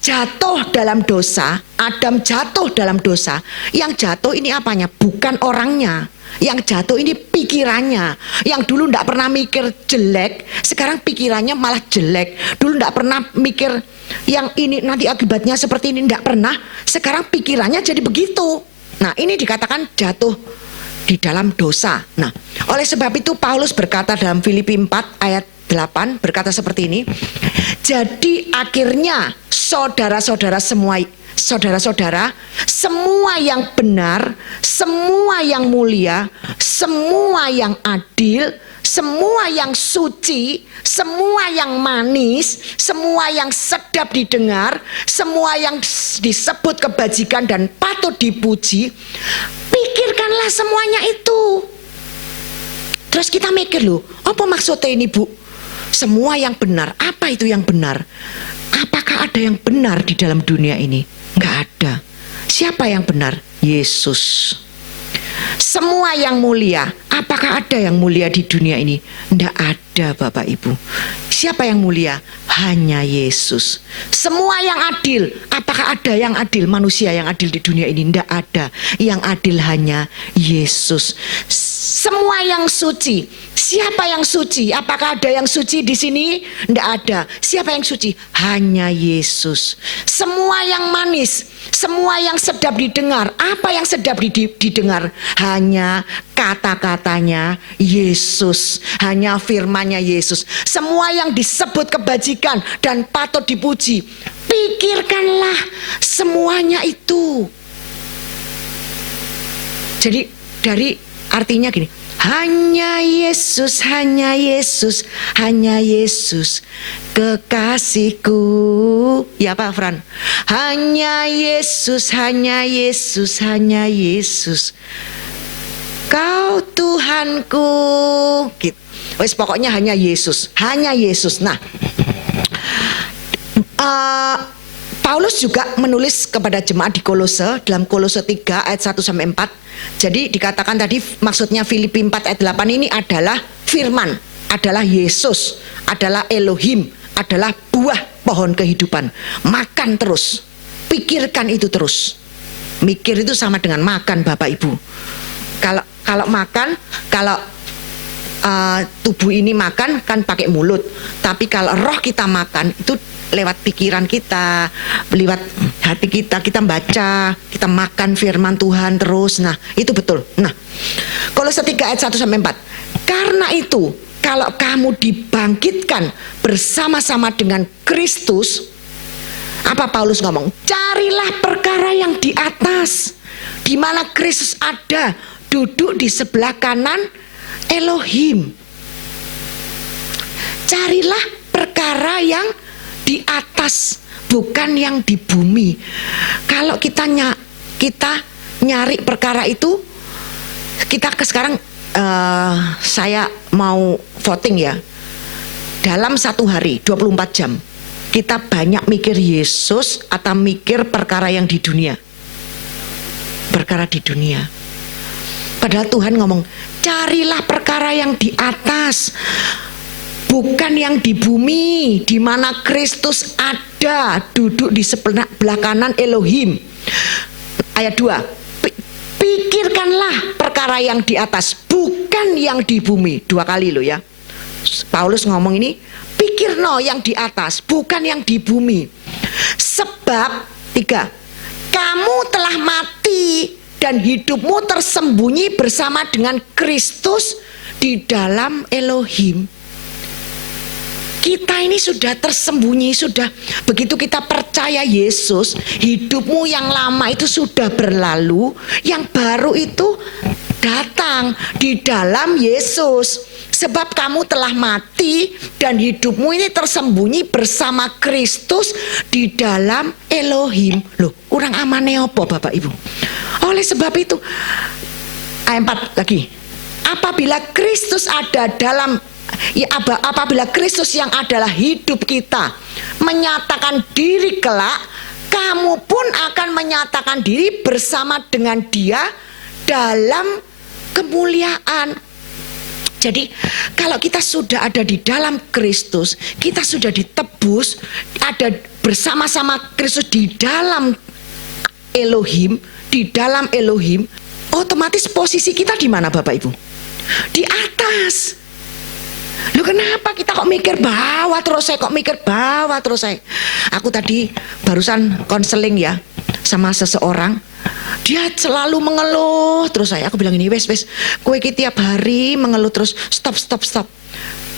jatuh dalam dosa, Adam jatuh dalam dosa. Yang jatuh ini apanya? Bukan orangnya. Yang jatuh ini pikirannya. Yang dulu tidak pernah mikir jelek, sekarang pikirannya malah jelek. Dulu tidak pernah mikir yang ini nanti akibatnya seperti ini, tidak pernah. Sekarang pikirannya jadi begitu. Nah, ini dikatakan jatuh di dalam dosa. Nah, oleh sebab itu Paulus berkata dalam Filipi 4 ayat 8 berkata seperti ini. Jadi akhirnya saudara-saudara semua yang benar, semua yang mulia, semua yang adil, semua yang suci, semua yang manis, semua yang sedap didengar, semua yang disebut kebajikan dan patut dipuji, pikirkanlah semuanya itu. Terus kita mikir loh, apa maksudnya ini Bu? Semua yang benar, apa itu yang benar? Apakah ada yang benar di dalam dunia ini? Enggak ada. Siapa yang benar? Yesus. Semua yang mulia, apakah ada yang mulia di dunia ini? Enggak ada Bapak Ibu. Siapa yang mulia? Hanya Yesus. Semua yang adil, apakah ada yang adil? Manusia yang adil di dunia ini? Enggak ada. Yang adil hanya Yesus. Semua yang suci, siapa yang suci? Apakah ada yang suci di sini? Tidak ada. Siapa yang suci? Hanya Yesus. Semua yang manis, semua yang sedap didengar. Apa yang sedap didengar? Hanya kata-katanya Yesus, hanya firman-Nya Yesus. Semua yang disebut kebajikan dan patut dipuji, pikirkanlah semuanya itu. Jadi dari artinya gini, hanya Yesus, hanya Yesus, hanya Yesus kekasihku. Ya Pak Fran, hanya Yesus, hanya Yesus, hanya Yesus Kau Tuhanku. Gitu. Wes pokoknya hanya Yesus, hanya Yesus. Nah, Paulus juga menulis kepada jemaat di Kolose dalam Kolose 3 ayat 1 sampai 4. Jadi dikatakan tadi maksudnya Filipi 4 ayat 8 ini adalah firman, adalah Yesus, adalah Elohim, adalah buah pohon kehidupan. Makan terus, pikirkan itu terus. Mikir itu sama dengan makan Bapak Ibu. Kalau makan, kalau tubuh ini makan kan pakai mulut, tapi kalau roh kita makan itu lewat pikiran kita, lewat hati kita, kita baca, kita makan firman Tuhan terus. Nah, itu betul. Nah, Kolose 3 ayat 1 sampai 4. Karena itu, kalau kamu dibangkitkan bersama-sama dengan Kristus, apa Paulus ngomong? Carilah perkara yang di atas, di mana Kristus ada, duduk di sebelah kanan Elohim. Carilah perkara yang di atas, bukan yang di bumi. Kalau kita nyari perkara itu, kita sekarang saya mau voting ya. Dalam satu hari 24 jam kita banyak mikir Yesus atau mikir perkara yang di dunia? Perkara di dunia. Padahal Tuhan ngomong, carilah perkara yang di atas, bukan yang di bumi, di mana Kristus ada, duduk di sebelah kanan Elohim. Ayat 2, pikirkanlah perkara yang di atas, bukan yang di bumi. 2 kali loh ya, Paulus ngomong ini, pikir yang di atas, bukan yang di bumi. Sebab 3, kamu telah mati dan hidupmu tersembunyi bersama dengan Kristus di dalam Elohim. Kita ini sudah tersembunyi, sudah begitu kita percaya Yesus, hidupmu yang lama itu sudah berlalu, yang baru itu datang di dalam Yesus. Sebab kamu telah mati dan hidupmu ini tersembunyi bersama Kristus di dalam Elohim. Loh, kurang amane apa Bapak Ibu? Oleh sebab itu, ayat 4 lagi. Apabila Kristus ada dalam apabila Kristus yang adalah hidup kita menyatakan diri kelak, kamu pun akan menyatakan diri bersama dengan Dia dalam kemuliaan. Jadi kalau kita sudah ada di dalam Kristus, kita sudah ditebus, ada bersama-sama Kristus di dalam Elohim, otomatis posisi kita di mana Bapak Ibu? Di atas. Loh, kenapa kita kok mikir bawah terus saya? Aku tadi barusan konseling ya sama seseorang. Dia selalu mengeluh terus aku bilang ini, wes kowe iki tiap hari mengeluh terus, stop.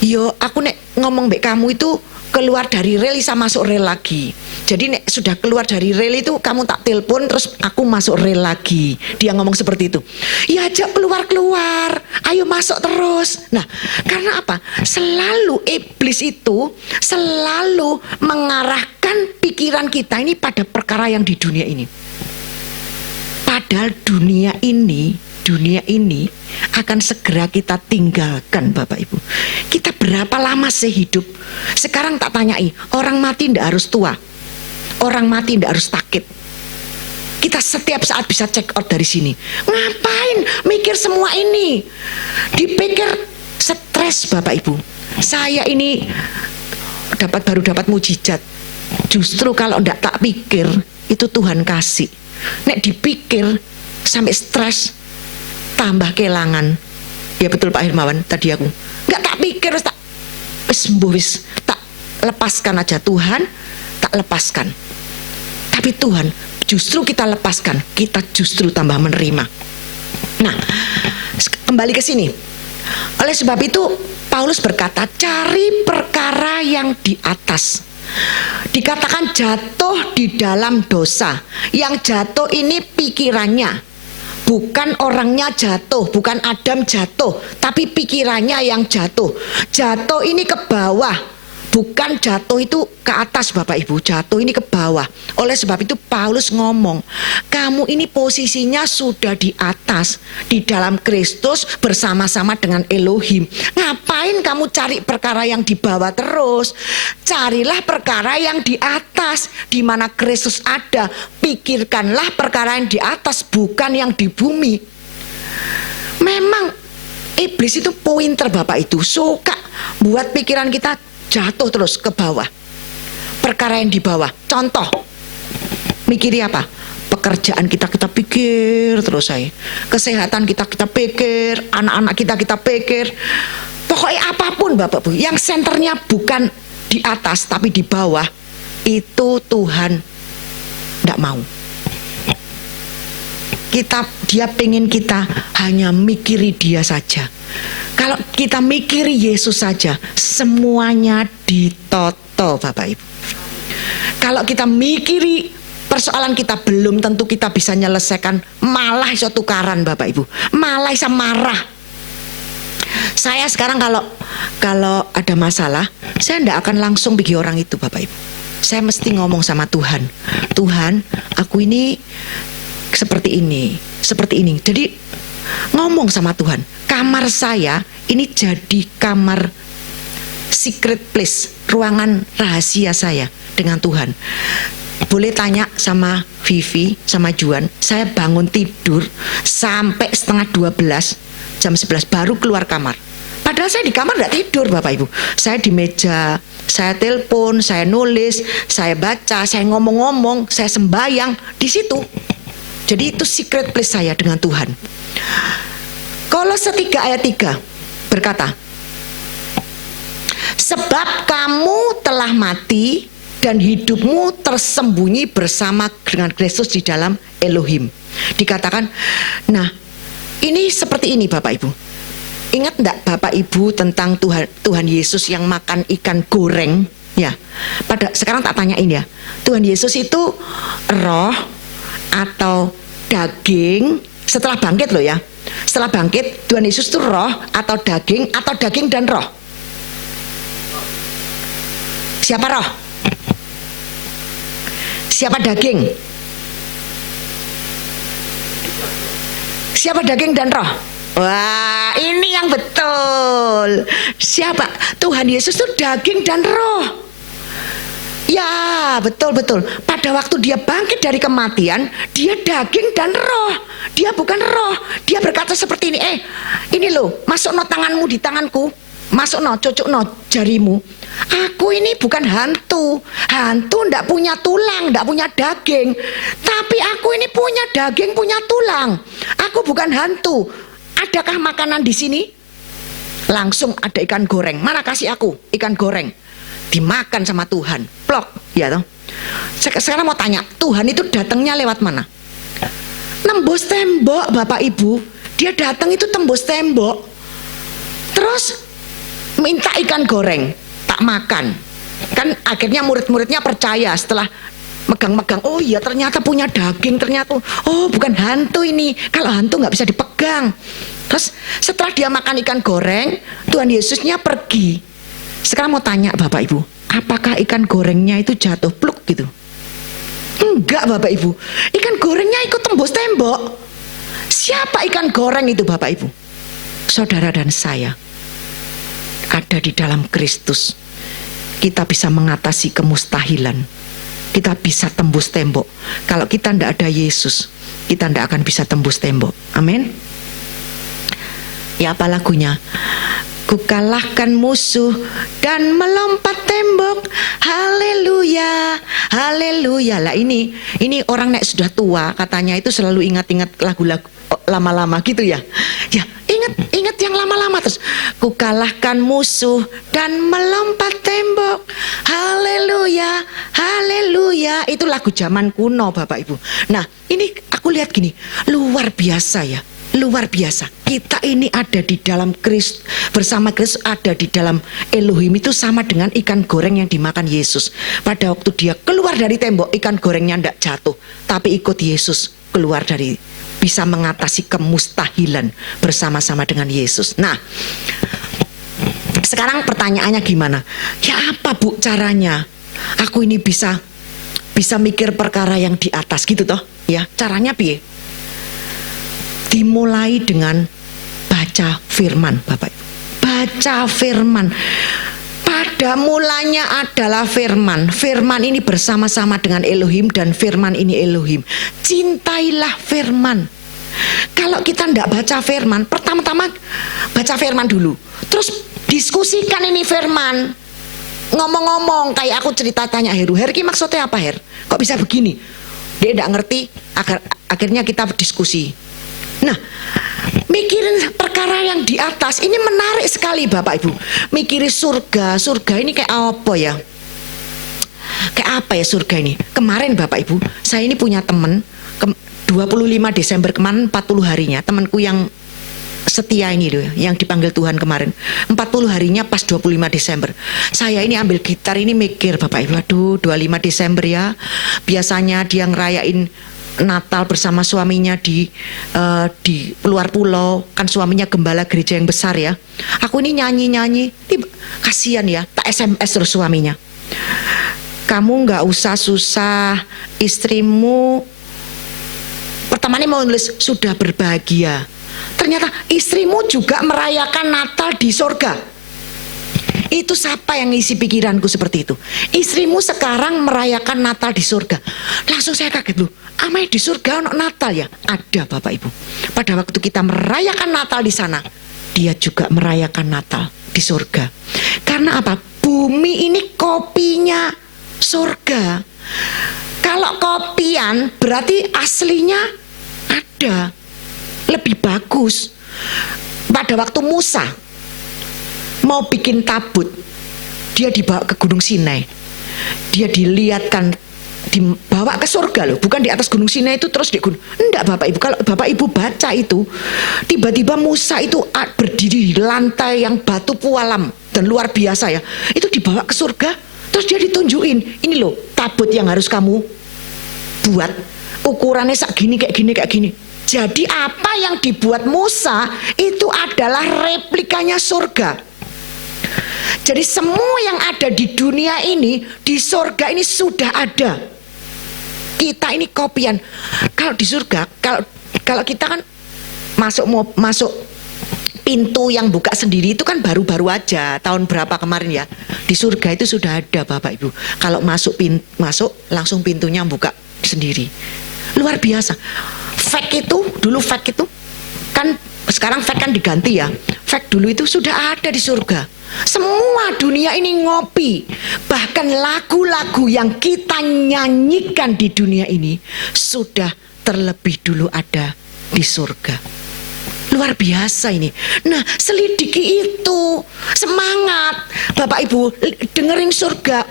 Yo, aku nek ngomong mbek kamu itu keluar dari rel bisa masuk rel lagi. Jadi nek sudah keluar dari rel itu kamu tak telepon terus aku masuk rel lagi. Dia ngomong seperti itu. Ya ajak keluar, ayo masuk terus. Nah, karena apa? Selalu iblis itu selalu mengarahkan pikiran kita ini pada perkara yang di dunia ini. Padahal dunia ini akan segera kita tinggalkan Bapak Ibu. Kita berapa lama sih hidup? Sekarang tak tanyai, orang mati tidak harus tua, orang mati tidak harus sakit. Kita setiap saat bisa check out dari sini. Ngapain mikir semua ini? Dipikir stres Bapak Ibu. Saya ini baru dapat mujizat. Justru kalau tidak tak pikir, itu Tuhan kasih. Nek dipikir sampai stres, tambah kehilangan. Ya betul Pak Hermawan, tadi aku nggak tak pikir, tak lepaskan aja. Tuhan tak lepaskan, tapi Tuhan justru kita lepaskan, kita justru tambah menerima. Nah, kembali ke sini. Oleh sebab itu Paulus berkata, cari perkara yang di atas. Dikatakan jatuh di dalam dosa. Yang jatuh ini pikirannya, bukan orangnya jatuh, bukan Adam jatuh, tapi pikirannya yang jatuh. Jatuh ini ke bawah, bukan jatuh itu ke atas Bapak Ibu, jatuh ini ke bawah. Oleh sebab itu Paulus ngomong, kamu ini posisinya sudah di atas, di dalam Kristus bersama-sama dengan Elohim. Ngapain kamu cari perkara yang di bawah terus? Carilah perkara yang di atas, di mana Kristus ada. Pikirkanlah perkara yang di atas, bukan yang di bumi. Memang iblis itu pointer Bapak itu, suka buat pikiran kita jatuh terus ke bawah. Perkara yang di bawah. Contoh, mikiri apa? Pekerjaan kita pikir terus saya. Kesehatan kita pikir, anak-anak kita pikir. Pokoknya apapun Bapak Bu, yang senternya bukan di atas tapi di bawah, itu Tuhan tidak mau. Dia pengen kita hanya mikiri Dia saja. Kalau kita mikiri Yesus saja, semuanya ditoto Bapak Ibu. Kalau kita mikiri persoalan kita, belum tentu kita bisa menyelesaikan, malah iso tukaran Bapak Ibu, malah iso marah. Saya sekarang kalau ada masalah, saya tidak akan langsung pergi orang itu Bapak Ibu. Saya mesti ngomong sama Tuhan. Tuhan, aku ini seperti ini. Jadi ngomong sama Tuhan, kamar saya ini jadi kamar secret place, ruangan rahasia saya dengan Tuhan. Boleh tanya sama Vivi, sama Juan, saya bangun tidur sampai setengah 12, jam 11 baru keluar kamar. Padahal saya di kamar tidak tidur Bapak Ibu. Saya di meja, saya telepon, saya nulis, saya baca, saya ngomong-ngomong, saya sembayang di situ. Jadi itu secret place saya dengan Tuhan. Kolose 3 ayat 3 berkata, sebab kamu telah mati dan hidupmu tersembunyi bersama dengan Kristus di dalam Elohim. Dikatakan, nah ini seperti ini Bapak Ibu. Ingat enggak Bapak Ibu tentang Tuhan Yesus yang makan ikan goreng? Ya, sekarang tak tanyain ya, Tuhan Yesus itu roh atau daging setelah bangkit loh ya. Setelah bangkit Tuhan Yesus itu roh atau daging dan roh? Siapa roh? Siapa daging? Siapa daging dan roh? Wah, ini yang betul. Siapa? Tuhan Yesus itu daging dan roh. Ya, betul-betul. Pada waktu dia bangkit dari kematian, dia daging dan roh. Dia bukan roh. Dia berkata seperti ini, ini loh, masuk no tanganmu di tanganku. Masuk no, cocok no jarimu. Aku ini bukan hantu. Hantu ndak punya tulang, ndak punya daging. Tapi aku ini punya daging, punya tulang. Aku bukan hantu. Adakah makanan di sini? Langsung ada ikan goreng. Mana kasih aku ikan goreng? Dimakan sama Tuhan. Plok, ya toh. Sekarang mau tanya, Tuhan itu datangnya lewat mana? Nembus tembok, Bapak Ibu. Dia datang itu tembus tembok. Terus minta ikan goreng, tak makan. Kan akhirnya murid-muridnya percaya setelah megang-megang, oh iya ternyata punya daging, ternyata oh bukan hantu ini. Kalau hantu nggak bisa dipegang. Terus setelah dia makan ikan goreng, Tuhan Yesusnya pergi. Sekarang mau tanya Bapak Ibu, apakah ikan gorengnya itu jatuh pluk gitu? Enggak Bapak Ibu, ikan gorengnya ikut tembus tembok. Siapa ikan goreng itu Bapak Ibu? Saudara dan saya ada di dalam Kristus. Kita bisa mengatasi kemustahilan. Kita bisa tembus tembok. Kalau kita tidak ada Yesus, kita tidak akan bisa tembus tembok. Amin. Ya, apa lagunya? Ku kalahkan musuh dan melompat tembok. Haleluya, haleluya. Lah ini orang nek sudah tua katanya itu selalu ingat-ingat lagu-lagu lama-lama gitu ya. Ya, ingat yang lama-lama terus. Ku kalahkan musuh dan melompat tembok. Haleluya, haleluya. Itu lagu zaman kuno Bapak Ibu. Nah, ini aku lihat gini, luar biasa ya. Luar biasa. Kita ini ada di dalam Kristus, bersama Kristus ada di dalam Elohim, itu sama dengan ikan goreng yang dimakan Yesus. Pada waktu dia keluar dari tembok, ikan gorengnya tidak jatuh, tapi ikut Yesus keluar dari, bisa mengatasi kemustahilan bersama-sama dengan Yesus. Nah, sekarang pertanyaannya gimana? Ya apa Bu caranya? Aku ini bisa mikir perkara yang di atas gitu toh? Ya, caranya piye? Dimulai dengan baca firman Bapak Ibu. Baca firman. Pada mulanya adalah firman. Firman ini bersama-sama dengan Elohim dan firman ini Elohim. Cintailah firman. Kalau kita tidak baca firman, pertama-tama baca firman dulu. Terus diskusikan ini firman. Ngomong-ngomong kayak aku cerita tanya Heru. Her ini maksudnya apa Her? Kok bisa begini? Dia tidak ngerti, akhirnya kita berdiskusi. Nah, mikirin perkara yang di atas ini menarik sekali Bapak Ibu. Mikirin surga ini kayak apa ya? Kayak apa ya surga ini? Kemarin Bapak Ibu, saya ini punya teman 25 Desember kemarin 40 harinya. Temanku yang setia ini loh, yang dipanggil Tuhan kemarin 40 harinya pas 25 Desember. Saya ini ambil gitar ini mikir Bapak Ibu, aduh 25 Desember ya. Biasanya dia ngerayain Natal bersama suaminya di luar pulau, kan suaminya gembala gereja yang besar ya. Aku ini nyanyi, kasihan ya, tak SMS terus suaminya. Kamu nggak usah susah, istrimu. Pertamanya mau nulis sudah berbahagia. Ternyata istrimu juga merayakan Natal di surga. Itu siapa yang ngisi pikiranku seperti itu? Istrimu sekarang merayakan Natal di surga. Langsung saya kaget loh. Amai di surga ono Natal ya? Ada Bapak Ibu. Pada waktu kita merayakan Natal di sana, dia juga merayakan Natal di surga. Karena apa? Bumi ini kopinya surga. Kalau kopian berarti aslinya ada. Lebih bagus. Pada waktu Musa mau bikin tabut, dia dibawa ke Gunung Sinai. Dia dilihatkan, dibawa ke surga loh, bukan di atas gunung Sinai itu terus di gunung. Enggak Bapak Ibu, kalau Bapak Ibu baca itu, tiba-tiba Musa itu berdiri di lantai yang batu pualam dan luar biasa ya. Itu dibawa ke surga, terus dia ditunjukin, ini loh tabut yang harus kamu buat, ukurannya kayak gini. Jadi apa yang dibuat Musa itu adalah replikanya surga. Jadi semua yang ada di dunia ini, di surga ini sudah ada. Kita ini kopian. Kalau di surga, kalau kita kan masuk pintu yang buka sendiri itu kan baru-baru aja, tahun berapa kemarin ya. Di surga itu sudah ada Bapak Ibu. Kalau masuk langsung pintunya buka sendiri. Luar biasa. Dulu fake itu kan, sekarang fake kan diganti ya. Fake dulu itu sudah ada di surga. Semua dunia ini ngopi. Bahkan lagu-lagu yang kita nyanyikan di dunia ini sudah terlebih dulu ada di surga. Luar biasa ini. Nah, selidiki itu. Semangat Bapak Ibu, dengerin surga.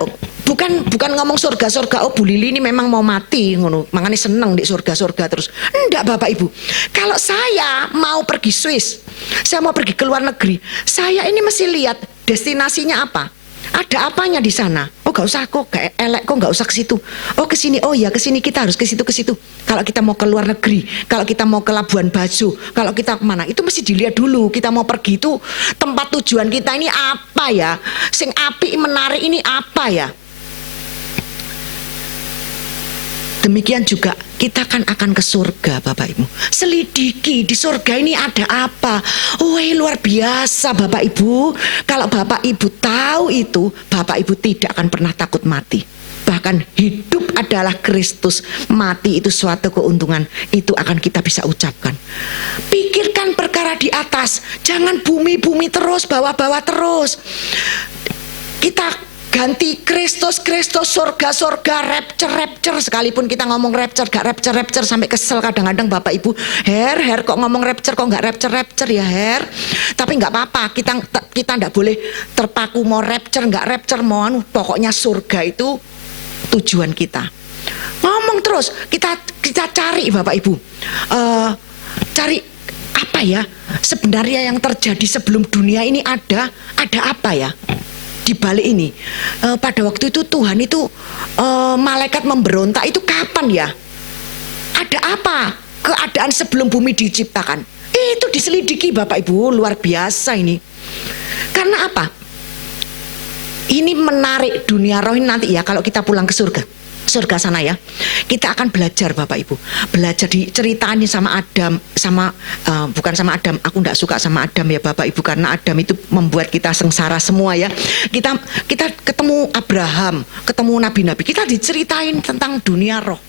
Bukan ngomong surga, oh Bu Lili ini memang mau mati ngono, makanya seneng di surga terus. Enggak Bapak Ibu. Kalau saya mau pergi Swiss, saya mau pergi ke luar negeri, saya ini mesti lihat destinasinya apa. Ada apanya di sana? Oh gak usah kok, kayak elek kok, gak usah ke situ. Oh ke sini, oh ya ke sini, kita harus ke situ. Kalau kita mau ke luar negeri, kalau kita mau ke Labuan Bajo, kalau kita kemana, itu mesti dilihat dulu. Kita mau pergi itu tempat tujuan kita ini apa ya? Sing apik menarik ini apa ya? Demikian juga kita kan akan ke surga Bapak Ibu. Selidiki di surga ini ada apa. Wih luar biasa Bapak Ibu. Kalau Bapak Ibu tahu itu, Bapak Ibu tidak akan pernah takut mati. Bahkan hidup adalah Kristus, mati itu suatu keuntungan. Itu akan kita bisa ucapkan. Pikirkan perkara di atas, jangan bumi-bumi terus, bawah-bawah terus. Kita ganti Kristus, surga, rapture, sekalipun kita ngomong rapture, gak rapture sampai kesel kadang-kadang Bapak Ibu. Her kok ngomong rapture kok gak rapture ya Her. Tapi gak apa-apa, kita gak boleh terpaku mau rapture, gak rapture, mau pokoknya surga itu tujuan kita. Ngomong terus, kita cari Bapak Ibu, cari apa ya sebenarnya yang terjadi sebelum dunia ini ada apa ya di balik ini. Pada waktu itu Tuhan itu malaikat memberontak itu kapan ya? Ada apa? Keadaan sebelum bumi diciptakan. Itu diselidiki Bapak Ibu, luar biasa ini. Karena apa? Ini menarik dunia roh ini nanti ya kalau kita pulang ke surga sana ya. Kita akan belajar Bapak Ibu. Belajar diceritain sama Adam, bukan sama Adam. Aku enggak suka sama Adam ya Bapak Ibu, karena Adam itu membuat kita sengsara semua ya. Kita ketemu Abraham, ketemu nabi-nabi. Kita diceritain tentang dunia roh.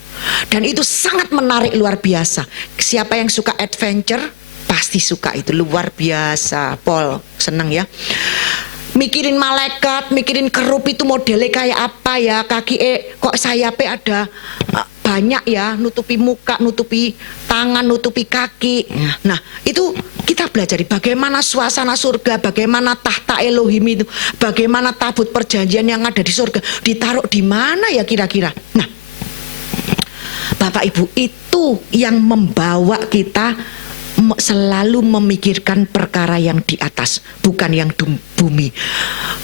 Dan itu sangat menarik luar biasa. Siapa yang suka adventure pasti suka itu, luar biasa. Paul senang ya. Mikirin malaikat, mikirin kerup itu modelnya kayak apa ya, kaki kok sayapnya ada banyak ya, nutupi muka, nutupi tangan, nutupi kaki. Nah itu kita belajar bagaimana suasana surga, bagaimana tahta Elohim itu, bagaimana tabut perjanjian yang ada di surga, ditaruh di mana ya kira-kira. Nah Bapak Ibu, itu yang membawa kita selalu memikirkan perkara yang di atas, bukan yang bumi.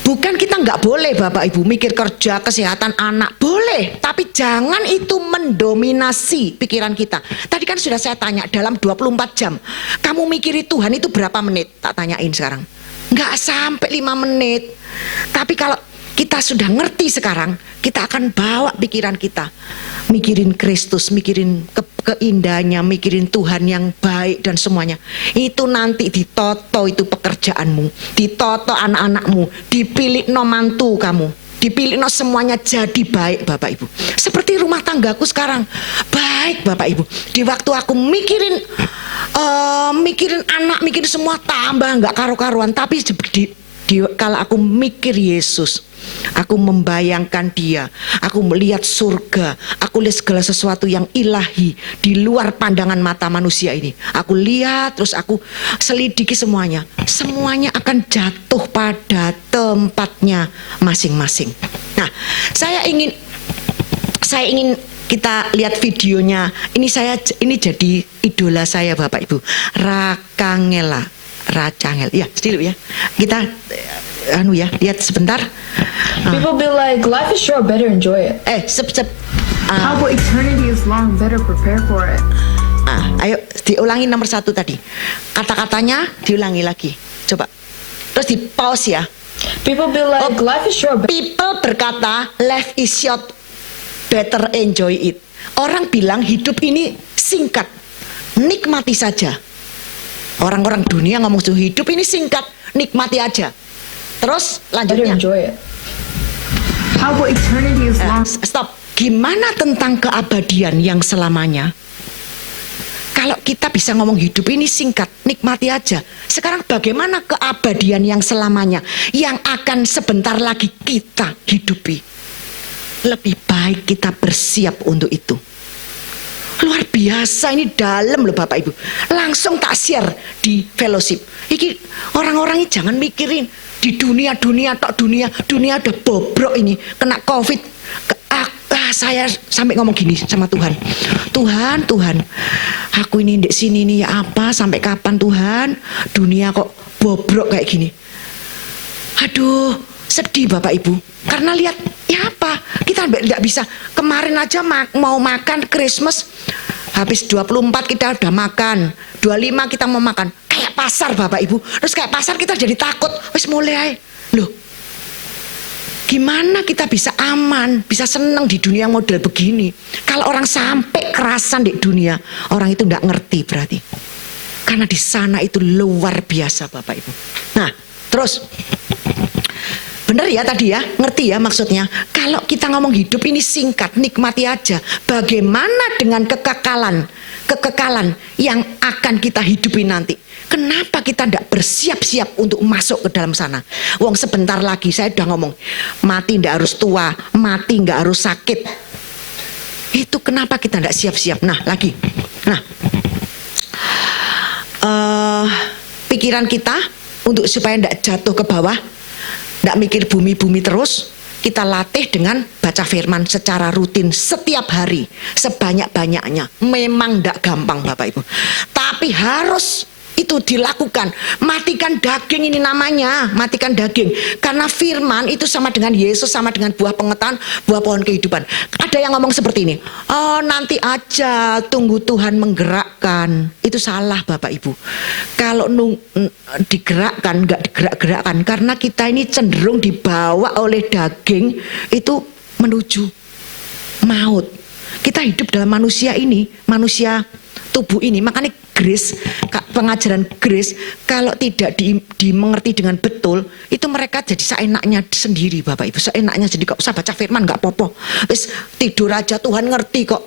Bukan kita nggak boleh Bapak Ibu mikir kerja, kesehatan anak, boleh, tapi jangan itu mendominasi pikiran kita. Tadi kan sudah saya tanya, dalam 24 jam kamu mikiri Tuhan itu berapa menit? Tak tanyain sekarang. Nggak sampai 5 menit. Tapi kalau kita sudah ngerti sekarang, kita akan bawa pikiran kita mikirin Kristus, mikirin keindahannya, mikirin Tuhan yang baik dan semuanya. Itu nanti ditoto itu pekerjaanmu, ditoto anak-anakmu, dipilih no mantu kamu, dipilih no semuanya jadi baik Bapak Ibu. Seperti rumah tanggaku sekarang, baik Bapak Ibu. Di waktu aku mikirin anak, mikirin semua tambah nggak karu-karuan. Tapi kalau aku mikir Yesus, Aku membayangkan dia. Aku melihat surga. Aku lihat segala sesuatu yang ilahi di luar pandangan mata manusia ini. Aku lihat, terus aku selidiki semuanya. Semuanya akan jatuh pada tempatnya masing-masing. Nah, saya ingin kita lihat videonya. Ini jadi idola saya, Bapak Ibu. Rachangel. Ya, dulu ya. Kita lihat sebentar. People be like, life is short, better enjoy it. How about eternity is long, better prepare for it. Ayo diulangi nomor 1 tadi. Kata-katanya diulangi lagi. Coba. Terus di pause ya. People be like, life is short. People berkata, life is short, better enjoy it. Orang bilang hidup ini singkat, nikmati saja. Orang-orang dunia ngomong hidup ini singkat, nikmati aja. Terus lanjutnya. Better enjoy it. How about eternity is long. Stop. Gimana tentang keabadian yang selamanya? Kalau kita bisa ngomong hidup ini singkat, nikmati aja. Sekarang bagaimana keabadian yang selamanya, yang akan sebentar lagi kita hidupi? Lebih baik kita bersiap untuk itu. Luar biasa, ini dalam loh Bapak Ibu. Langsung tak share di fellowship. Ini orang-orang ini jangan mikirin di dunia udah bobrok ini, kena COVID. Saya sampai ngomong gini sama Tuhan. Tuhan, aku ini di sini nih ya apa? Sampai kapan Tuhan? Dunia kok bobrok kayak gini. Aduh, sedih Bapak Ibu. Karena lihat, ya apa? Kita tidak bisa. Kemarin aja mau makan Christmas, habis 24 kita udah makan, 25 kita mau makan. Kayak pasar Bapak Ibu. Terus kayak pasar kita jadi takut. Wes mulai. Loh, gimana kita bisa aman, bisa senang di dunia model begini? Kalau orang sampai kerasan di dunia, orang itu tidak ngerti berarti. Karena di sana itu luar biasa Bapak Ibu. Nah, terus bener ya tadi ya, ngerti ya maksudnya. Kalau kita ngomong hidup ini singkat, nikmati aja. Bagaimana dengan kekekalan yang akan kita hidupi nanti? Kenapa kita tidak bersiap-siap untuk masuk ke dalam sana? Wong sebentar lagi saya udah ngomong, mati tidak harus tua, mati nggak harus sakit. Itu kenapa kita tidak siap-siap? Nah lagi, pikiran kita untuk supaya tidak jatuh ke bawah, tidak mikir bumi-bumi terus, kita latih dengan baca firman secara rutin setiap hari, sebanyak-banyaknya. Memang tidak gampang Bapak Ibu, tapi harus itu dilakukan. Matikan daging, ini namanya matikan daging. Karena firman itu sama dengan Yesus, sama dengan buah pengetahuan, buah pohon kehidupan. Ada yang ngomong seperti ini, oh nanti aja tunggu Tuhan menggerakkan. Itu salah Bapak Ibu. Kalau digerakkan, nggak digerak-gerakkan. Karena kita ini cenderung dibawa oleh daging itu menuju maut. Kita hidup dalam manusia ini, manusia tubuh ini. Makanya grace, pengajaran grace kalau tidak dimengerti dengan betul, itu mereka jadi seenaknya sendiri Bapak Ibu. Seenaknya jadi gak usah baca firman, gak apa-apa. Wis tidur aja Tuhan ngerti kok.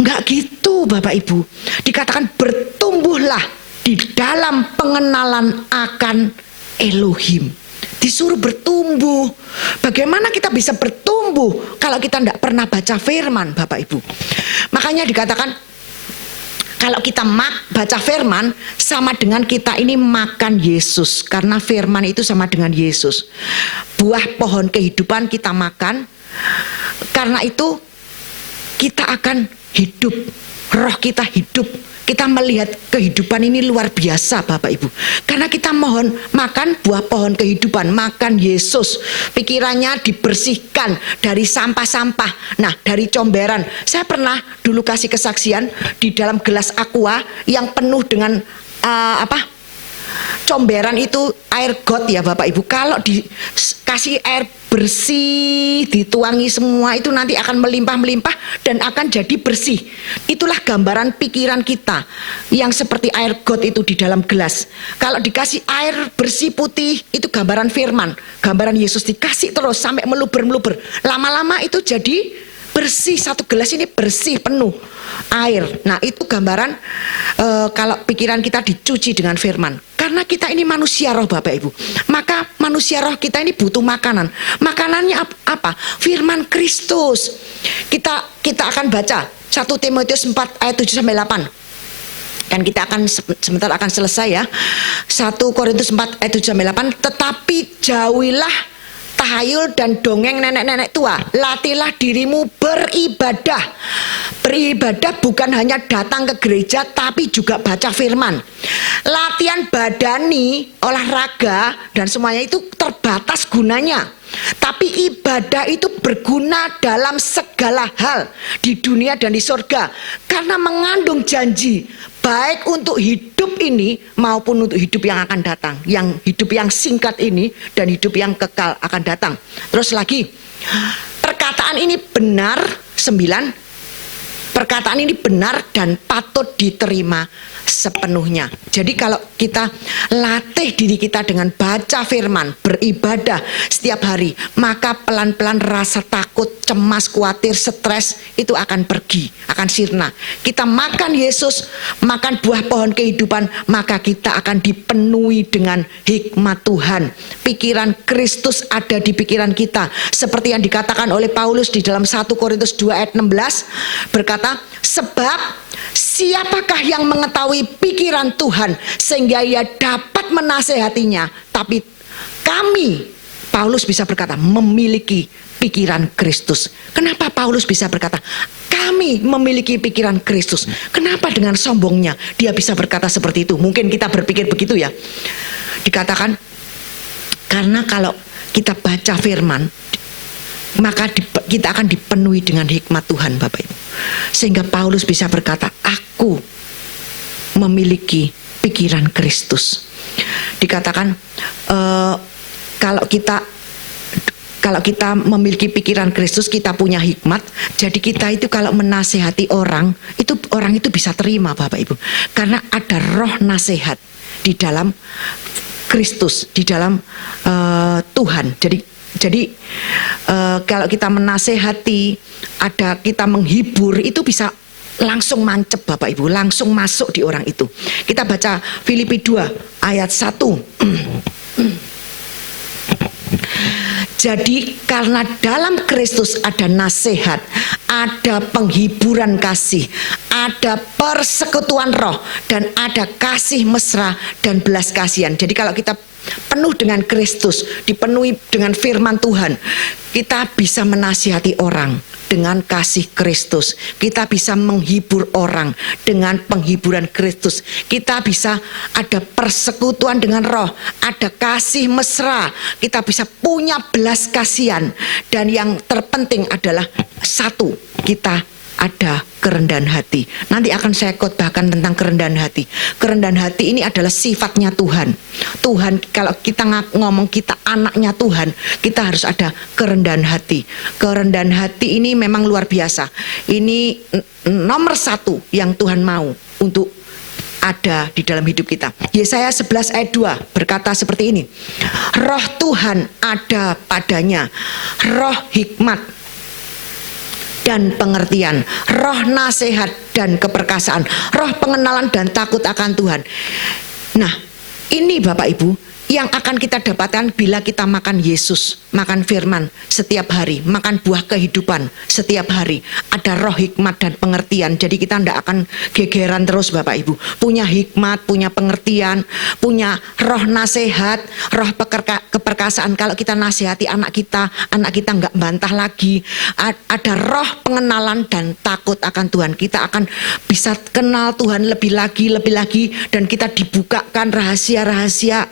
Enggak gitu Bapak Ibu. Dikatakan bertumbuhlah di dalam pengenalan akan Elohim. Disuruh bertumbuh. Bagaimana kita bisa bertumbuh kalau kita tidak pernah baca firman Bapak Ibu? Makanya dikatakan kalau kita baca firman sama dengan kita ini makan Yesus. Karena firman itu sama dengan Yesus. Buah pohon kehidupan kita makan. Karena itu kita akan hidup. Roh kita hidup. Kita melihat kehidupan ini luar biasa Bapak Ibu. Karena kita makan buah pohon kehidupan, makan Yesus. Pikirannya dibersihkan dari sampah-sampah. Nah dari comberan. Saya pernah dulu kasih kesaksian di dalam gelas aqua yang penuh dengan comberan itu air got ya Bapak Ibu. Kalau dikasih air bersih, dituangi semua itu nanti akan melimpah-melimpah dan akan jadi bersih. Itulah gambaran pikiran kita yang seperti air got itu di dalam gelas. Kalau dikasih air bersih putih itu gambaran firman, gambaran Yesus dikasih terus sampai meluber-meluber. Lama-lama itu jadi bersih, satu gelas ini bersih penuh air. Nah itu gambaran kalau pikiran kita dicuci dengan firman. Karena Karena kita ini manusia roh Bapak Ibu. Maka manusia roh kita ini butuh makanan. Makanannya apa? Firman Kristus. Kita akan baca 1 Timotius 4 ayat 7 sampai 8. Dan kita akan sebentar akan selesai ya. 1 Korintus 4 ayat 7 sampai 8. Tetapi jauhilah tahayul dan dongeng nenek-nenek tua. Latihlah dirimu beribadah. Beribadah bukan hanya datang ke gereja, tapi juga baca firman. Latihan badani, olahraga, dan semuanya itu terbatas gunanya. Tapi ibadah itu berguna dalam segala hal di dunia dan di surga. Karena mengandung janji, baik untuk hidup ini maupun untuk hidup yang akan datang. Yang hidup yang singkat ini dan hidup yang kekal akan datang. Terus lagi, perkataan ini benar, 9. Perkataan ini benar dan patut diterima sepenuhnya. Jadi kalau kita latih diri kita dengan baca firman, beribadah setiap hari, maka pelan-pelan rasa takut, cemas, khawatir, stres itu akan pergi, akan sirna. Kita makan Yesus, makan buah pohon kehidupan, maka kita akan dipenuhi dengan hikmat Tuhan. Pikiran Kristus ada di pikiran kita. Seperti yang dikatakan oleh Paulus di dalam 1 Korintus 2 ayat 16 berkata, sebab siapakah yang mengetahui pikiran Tuhan sehingga ia dapat menasehatinya? Tapi kami, Paulus bisa berkata, memiliki pikiran Kristus. Kenapa Paulus bisa berkata, kami memiliki pikiran Kristus? Kenapa dengan sombongnya dia bisa berkata seperti itu? Mungkin kita berpikir begitu ya. Dikatakan, karena kalau kita baca firman, maka kita akan dipenuhi dengan hikmat Tuhan Bapak Ibu. Sehingga Paulus bisa berkata, aku memiliki pikiran Kristus. Dikatakan kalau kita memiliki pikiran Kristus, kita punya hikmat. Jadi kita itu kalau menasehati orang itu bisa terima Bapak Ibu. Karena ada roh nasihat di dalam Kristus, di dalam Tuhan. Jadi kalau kita menasehati, kita menghibur, itu bisa langsung mancep Bapak Ibu, langsung masuk di orang itu. Kita baca Filipi 2 ayat 1. Jadi karena dalam Kristus ada nasihat, ada penghiburan kasih, ada persekutuan roh, dan ada kasih mesra dan belas kasihan. Jadi kalau kita penuh dengan Kristus, dipenuhi dengan firman Tuhan, kita bisa menasihati orang dengan kasih Kristus. Kita bisa menghibur orang dengan penghiburan Kristus. Kita bisa ada persekutuan dengan roh, ada kasih mesra. Kita bisa punya belas kasihan. Dan yang terpenting adalah satu, kita ada kerendahan hati. Nanti akan saya khotbahkan tentang kerendahan hati. Kerendahan hati ini adalah sifatnya Tuhan. Tuhan, kalau kita ngomong kita anaknya Tuhan, kita harus ada kerendahan hati. Kerendahan hati ini memang luar biasa. Ini nomor 1 yang Tuhan mau untuk ada di dalam hidup kita. Yesaya 11 ayat 2 berkata seperti ini. Roh Tuhan ada padanya, roh hikmat dan pengertian, roh nasihat dan keperkasaan, roh pengenalan dan takut akan Tuhan. Nah, ini Bapak Ibu yang akan kita dapatkan bila kita makan Yesus, makan firman setiap hari, makan buah kehidupan setiap hari. Ada roh hikmat dan pengertian. Jadi kita tidak akan gegeran terus Bapak Ibu. Punya hikmat, punya pengertian, punya roh nasihat, roh keperkasaan. Kalau kita nasihati anak kita nggak bantah lagi. Ada roh pengenalan dan takut akan Tuhan. Kita akan bisa kenal Tuhan lebih lagi, dan kita dibukakan rahasia-rahasia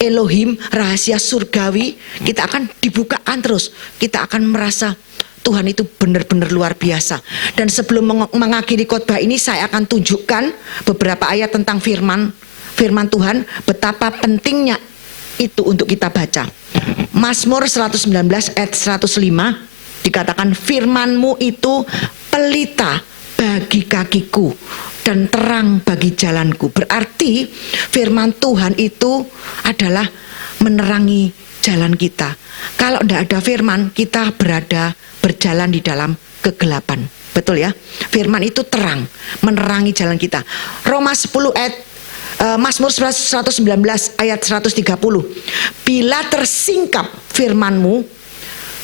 Elohim, rahasia surgawi. Kita akan dibukakan terus. Kita akan merasa Tuhan itu benar-benar luar biasa. Dan sebelum mengakhiri khotbah ini, saya akan tunjukkan beberapa ayat tentang firman Tuhan, betapa pentingnya itu untuk kita baca. Mazmur 119 ayat 105 dikatakan, firman-Mu itu pelita bagi kakiku dan terang bagi jalanku. Berarti firman Tuhan itu adalah menerangi jalan kita. Kalau tidak ada firman, kita berjalan di dalam kegelapan. Betul ya? Firman itu terang, menerangi jalan kita. Roma 10 ayat Mazmur 119 ayat 130. Bila tersingkap firman-Mu,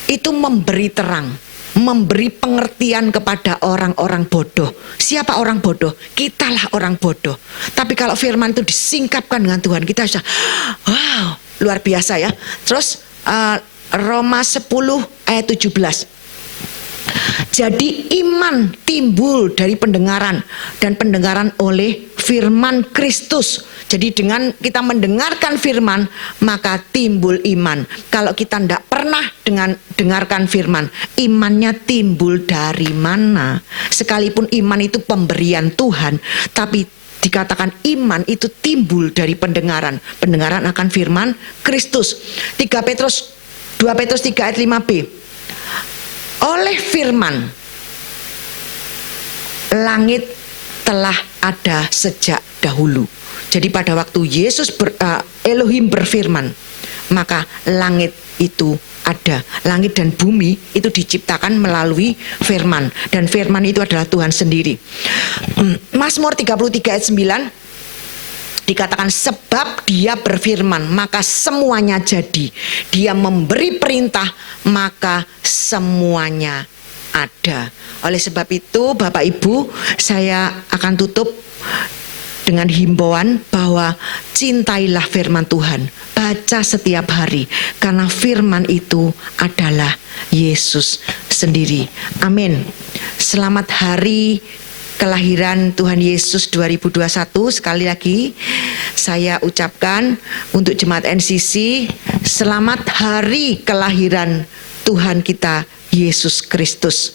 itu memberi terang, memberi pengertian kepada orang-orang bodoh. Siapa orang bodoh? Kitalah orang bodoh. Tapi kalau firman itu disingkapkan dengan Tuhan, kita bisa, wow, luar biasa ya. Terus Roma 10 ayat 17. Jadi iman timbul dari pendengaran, dan pendengaran oleh firman Kristus. Jadi dengan kita mendengarkan firman, maka timbul iman. Kalau kita tidak pernah dengarkan firman, imannya timbul dari mana? Sekalipun iman itu pemberian Tuhan, tapi dikatakan iman itu timbul dari pendengaran. Pendengaran akan firman Kristus. 2 Petrus 3 ayat 5b. Oleh firman, langit telah ada sejak dahulu. Jadi pada waktu Elohim berfirman, maka langit itu ada. Langit dan bumi itu diciptakan melalui firman, dan firman itu adalah Tuhan sendiri. Mazmur 33 ayat 9 dikatakan, sebab dia berfirman maka semuanya jadi, dia memberi perintah maka semuanya ada. Oleh sebab itu Bapak Ibu, saya akan tutup dengan himbauan bahwa cintailah firman Tuhan, baca setiap hari, karena firman itu adalah Yesus sendiri. Amin. Selamat hari kelahiran Tuhan Yesus 2021. Sekali lagi saya ucapkan untuk jemaat NCC, selamat hari kelahiran Tuhan kita Yesus Kristus.